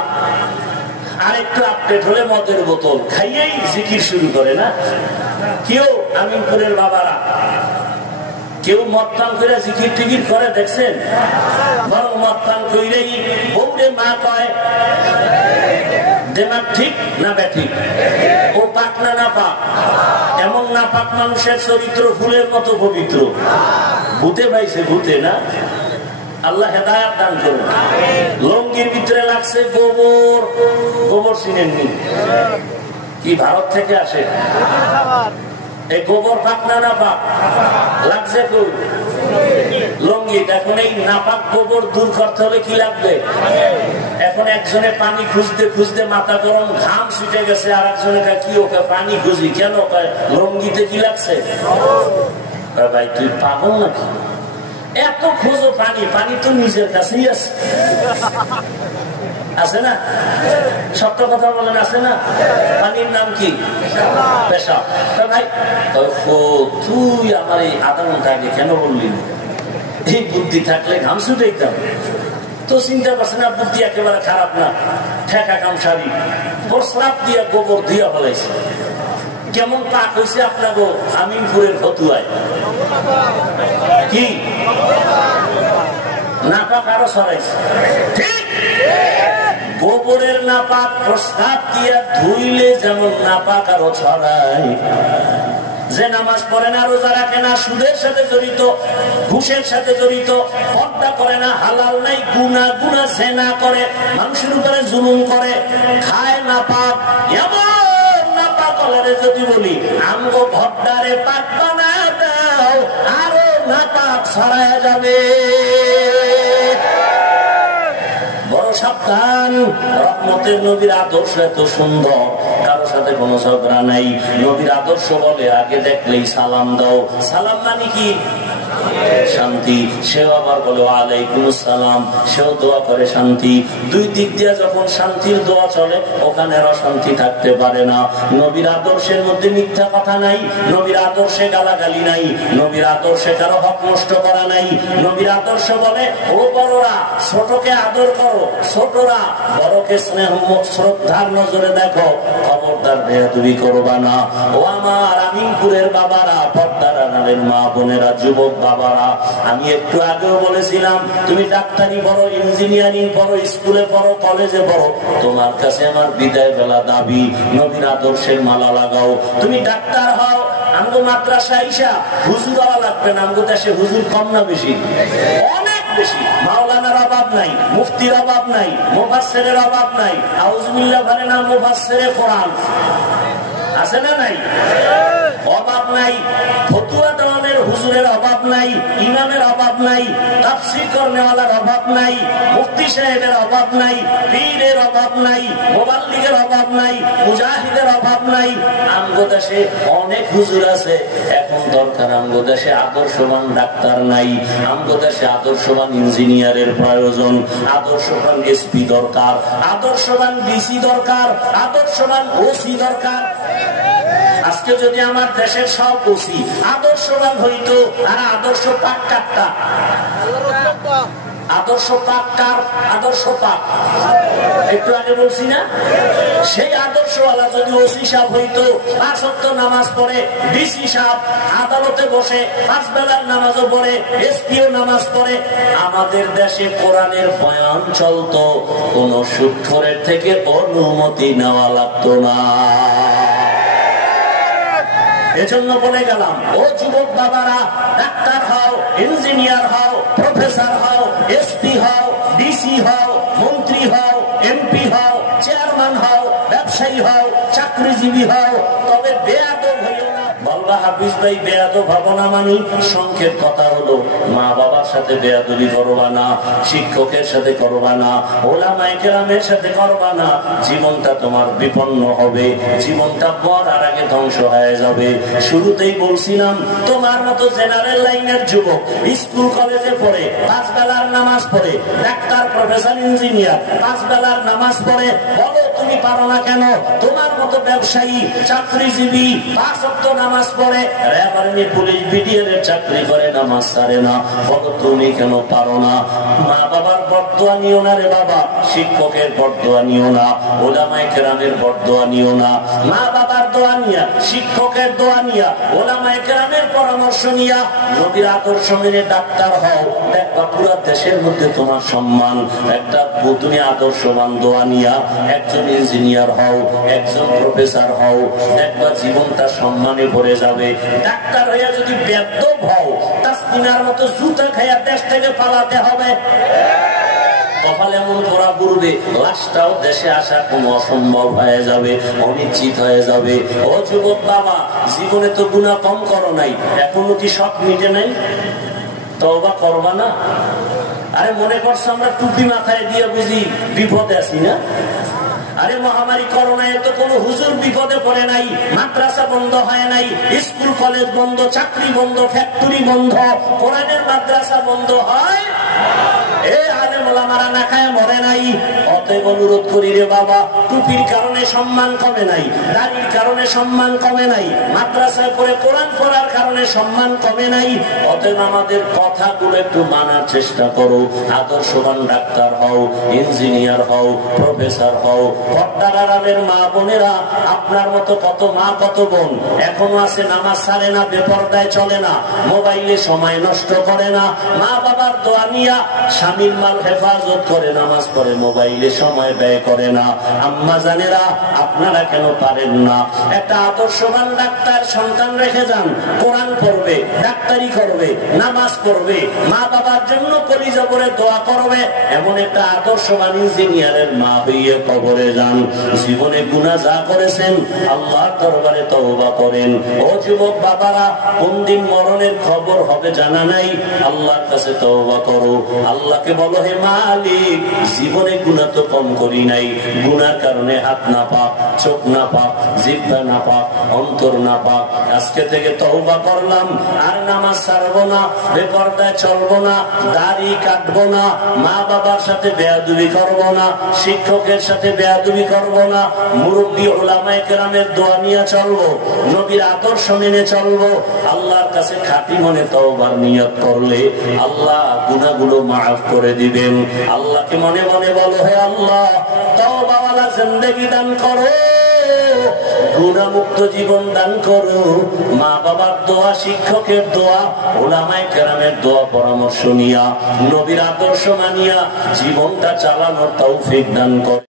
আর একটু আপডেট হলে মদের বোতল, খাইয়েই জিকির শুরু করে না? কেউ আমিনপুরের বাবারা কেউ মদ পান করে জিকির টিকির করে দেখছেন? বরং মদ পান কইরেই বউরে মা কয়। দেমাগ ঠিক না ব্যাঠিক? ও পাক না না পাক? এমন না পাক মানুষের চরিত্র ফুলের মতো পবিত্র। ভূতে পাইছে, ভূতে না? আল্লাহ হেদায়েত দান করুন। লঙ্গির ভিতরে লাগছে গোবর। গোবর চিনেননি? কি ভারত থেকে আসে? এই গোবর পাক না নাপাক? লাগছে কই? লঙ্গি। এখন এই নাপাক গোবর দূর করতে হলে কি লাগবে? এখন একজনে পানি খুঁজতে খুঁজতে মাথা গরম, ঘাম ছুটে গেছে, আর একজনে কি ওকে পানি খুঁজি কেন? লঙ্গিতে কি লাগছে? ভাই তুই পাগল নাকি? এত খোঁজো পানি, পানি তো নিজের কাছেই আছে। আছে না? সত্য কথা বলেন, আছে না? পানির নাম কি? পেশাব। ভাই তুই আমার এই আধা ঘন্টা আগে কেন বললি? এই বুদ্ধি থাকলে ঘাম ছুটে দিতাম। তো চিন্তা করছে না, বুদ্ধি একেবারে খারাপ না, ঠেকা কাম সারি প্রস্রাব দিয়া গোবর দিয়া ফেলাইছে। কেমন পাক হয়েছে আপনাকে আমিনপুরের ফতুয়ায়? কি নাপাক আরো সরাইছে? ঠিক। গোবরের নাপাক প্রস্তাব দিয়া ধুইলে যেমন নাপাক আরো ছড়ায়। যে নামাজ পড়ে না, রোজা রাখে না, সুদের সাথে জড়িত, ঘুষের সাথে জড়িত, পর্দা করে না, হালাল নাই, গুনাহ জেনা করে, মানুষের উপরে জুলুম করে, খায় নাপাক, এমন নাপাক হলে যদি বলি আমগো ভদ্দারে পাক বানাতে ছড়ায় যাবে। বড় সাবধান। রহমতের নবীর আদর্শ এত সুন্দর, কারো সাথে কোনো ঝগড়া নাই। নবীর আদর্শ বলে আগে দেখলেই সালাম দাও। সালাম মানে কি? শান্তি। সেও আবার বলে ওয়ালাইকুম আসসালাম, সেও দোয়া করে শান্তি। দুই দিক দিয়ে যখন শান্তির দোয়া চলে, ওখানে অশান্তি থাকতে পারে না। নবীর আদর্শের মধ্যে মিথ্যা কথা নাই, নবীর আদর্শে গালাগালি নাই, নবীর আদর্শে কারো হক নষ্ট করা নাই। নবীর আদর্শ বলে ও বড়রা ছোটকে আদর করো, ছোটরা বড়কে স্নেহ শ্রদ্ধার নজরে দেখো, খবরদার বেয়াদবি করবা না। ও আমার আমিনপুরের বাবারা, পর্দার আড়ালের মা বোনেরা, যুবক বাবারা, আমি একটু আগেও বলেছিলাম তুমি ডাক্তারি পড়ো, ইঞ্জিনিয়ারিং পড়ো, স্কুলে পড়ো, কলেজে পড়ো, তোমার কাছে আমার বিদায় বেলা দাবি নবীর আদর্শের মালা লাগাও। তুমি ডাক্তার হও, আমগো মাদ্রাসা ইসা হুজুর হওয়া লাগবে না। আমগো দেশে হুজুর কম না বেশি? অনেক বেশি। মাওলানার অভাব নাই, মুফতির অভাব নাই, মুফাসসিরের অভাব নাই। আউযুবিল্লাহ বলে না, মুফাসসিরে কোরআন আছে না নাই? অভাব নাই। ফতুয়া দেওয়ানের হুজুরের অভাব নাই, ইমামের অভাব নাই, তাফসীর করনেওয়ালার অভাব নাই, মুফতি সাহেবের অভাব নাই, পীরের অভাব নাই, মুবাল্লিগের অভাব নাই, মুজাহিদের অভাব নাই। আমগো দেশে অনেক হুজুর আছে। এখন দরকার আমগো দেশে আদর্শবান ডাক্তার নাই, আমগো দেশে আদর্শবান ইঞ্জিনিয়ারের প্রয়োজন, আদর্শবান এসপি দরকার, আদর্শবান ডিসি দরকার, আদর্শবান ওসি দরকার। আজকে যদি আমার দেশের সব ওসি আদর্শবান হইতো, আর আদর্শ পাক কাটটা, আদর্শ পাক কার? আদর্শ পাক একটু আগে বলছি না, সেই আদর্শওয়ালা যদি ওসি সাহেব হইতো, 5 ওয়াক্ত নামাজ পড়ে, ডিসি সাহেব আদালতে বসে 5 বেলার নামাজও পড়ে, এসপিও নামাজ পড়ে, আমাদের দেশে কোরআনের বয়ান চলতো, কোন সুৎখোরের থেকে অনুমতি নেওয়া লাগতো না। এজন্য বলে গেলাম, ও যুবক বাবারা, ডাক্তার হও, ইঞ্জিনিয়ার হও, প্রফেসর হও, এসপি হও, ডিসি হও, মন্ত্রী হও, এমপি হও, চেয়ারম্যান হও, ব্যবসায়ী হও, চাকরিজীবী হও, তবে বেয়াদব হইও না। বলবা হাফিজ ভাই বেয়াদব হবো না মানি? সংক্ষেপ কথা হলো, মা বাবার সাথে বেয়াদবি করবা না, শিক্ষকের সাথে করবা না, ওলামায়ে কেরামের সাথে করবা না। জীবনটা তোমার বিপন্ন হবে, জীবনটা মরার আগে ধ্বংস হয়ে যাবে। শুরুতেই বলছিলাম, তোমার মতো জেনারেল লাইনের যুবক স্কুল কলেজে পড়ে, 5 বেলার নামাজ পড়ে, ডাক্তার প্রফেসর ইঞ্জিনিয়ার 5 বেলার নামাজ পড়ে, বলো তুমি পারো না কেন? তোমার মতো ব্যবসায়ী চাকরিজীবী 5 ওয়াক্ত নামাজ পড়ে, রেফারেন্সি পুলিশ বিডিআর এর চাকরি করে, নামাজ ছাড়ে না, বলো তুমি কেন পারো না? মা বাবার বরদোয়া নিও না রে বাবা, শিক্ষকের বরদোয়া নিও না, ওলামায়ে কেরামের বরদোয়া নিও না। মা বাবার দোয়া নিয়া, শিক্ষকের দোয়া নিয়া, ওলামায়ে কেরামের পরামর্শ নিয়া নবীর আদর্শ মেনে ডাক্তার হও, দেখবা পুরো দেশের মধ্যে তোমার সম্মান। একটা তুমি আদর্শবান দোয়া নিয়া একজন ইঞ্জিনিয়ার হও, একজন প্রফেসর হও, দেখবা জীবনটা সম্মানে ভরে যাবে। ডাক্তার হইয়া যদি বেয়াদব হও, তাসমিনার মতো জুতা খাইয়া দেশ থেকে পালাতে হবে। কপাল এমন ধরা পড়বে, লাশটাও দেশে আসা কোনো অসম্ভব হয়ে যাবে, অনিশ্চিত হয়ে যাবে। ও যুবক বাবা, জীবনে তো গুনাহ কম করো নাই, এখনো কি সব মিটে নাই? তওবা করবা না? আরে মনে করছো আমরা টুপি মাথায় দিয়ে বুঝি বিপদে আছি না? আরে মহামারী করোনায় তো কোনো হুজুর বিপদে পড়ে নাই, মাদ্রাসা বন্ধ হয় নাই, স্কুল কলেজ বন্ধ, চাকরি বন্ধ, ফ্যাক্টরি বন্ধ, কোরআনের মাদ্রাসা বন্ধ হয়? ওলামারা না খায় মরে নাই। অতএব অনুরোধ করি রে বাবা, টুপির কারণে সম্মান কমে নাই, দাড়ির কারণে সম্মান কমে নাই, মাদ্রাসায় পড়ে কোরআন পড়ার কারণে সম্মান কমে নাই। অতএব আমাদের কথাগুলো একটু মানার চেষ্টা করো। আদর্শবান ডাক্তার হও, ইঞ্জিনিয়ার হও, প্রফেসর হও। পর্দার আড়ালের মা বোনেরা, আপনার মতো কত মা কত বোন এখনো আছে নামাজ ছাড়ে না, বেপরদায় চলে না, মোবাইলে সময় নষ্ট করে না, মা বাবার দোয়া নিয়া স্বামী স্বামীর মাল হেফাজত করে, নামাজ পড়ে, মোবাইলে সময় ব্যয় করে না। আম্মা জানেরা, আপনারা কেন পারেন না? একটা আদর্শবান ডাক্তার সন্তান রেখে যান, কোরআন পড়বে, ডাক্তারি করবে, নামাজ পড়বে, মা বাবার জন্য কলিজা করে দোয়া করবে। এমন একটা আদর্শবান ইঞ্জিনিয়ারের মা হইয়ে কবরে যান। জীবনে গুনাহ যা করেছেন আল্লাহর দরবারে তওবা করেন। ও যুবক বাবারা, কোন দিন মরণের খবর হবে জানা নাই, আল্লাহর কাছে তওবা করো। আল্লাহকে বলো, হে মালিক, জীবনে গুনাহ তো কম করি নাই, গুনার কারণে হাত না পাক, চোখ না পাক, জিহ্বা না পাক, অন্তর না পাক। আজকে থেকে তওবা করলাম, আর নামাজ ছাড়বো না, বেপরদায় চলবো না, দাড়ি কাটবো না, মা বাবার সাথে বেয়াদবি করবো না, শিক্ষকের সাথে বেয়াদবি করবো না, মুরব্বী উলামায়ে কেরামের দোয়া নিয়ে চলবো, নবীর আদর্শ মেনে চলবো। আল্লাহর কাছে খাঁটি মনে তওবার নিয়ত করলে আল্লাহ গুনাহগুলো মাফ করে দিবেন। আল্লাহকে মনে মনে বলো, হে আল্লাহ, তওবাওয়ালা জিন্দেগি দান করো, গুনাহমুক্ত জীবন দান করো। মা বাবার দোয়া, শিক্ষকের দোয়া, উলামায়ে কেরামের দোয়া পরামর্শ নিয়া, নবীর আদর্শ মানিয়া জীবনটা চালানোর তৌফিক দান করো।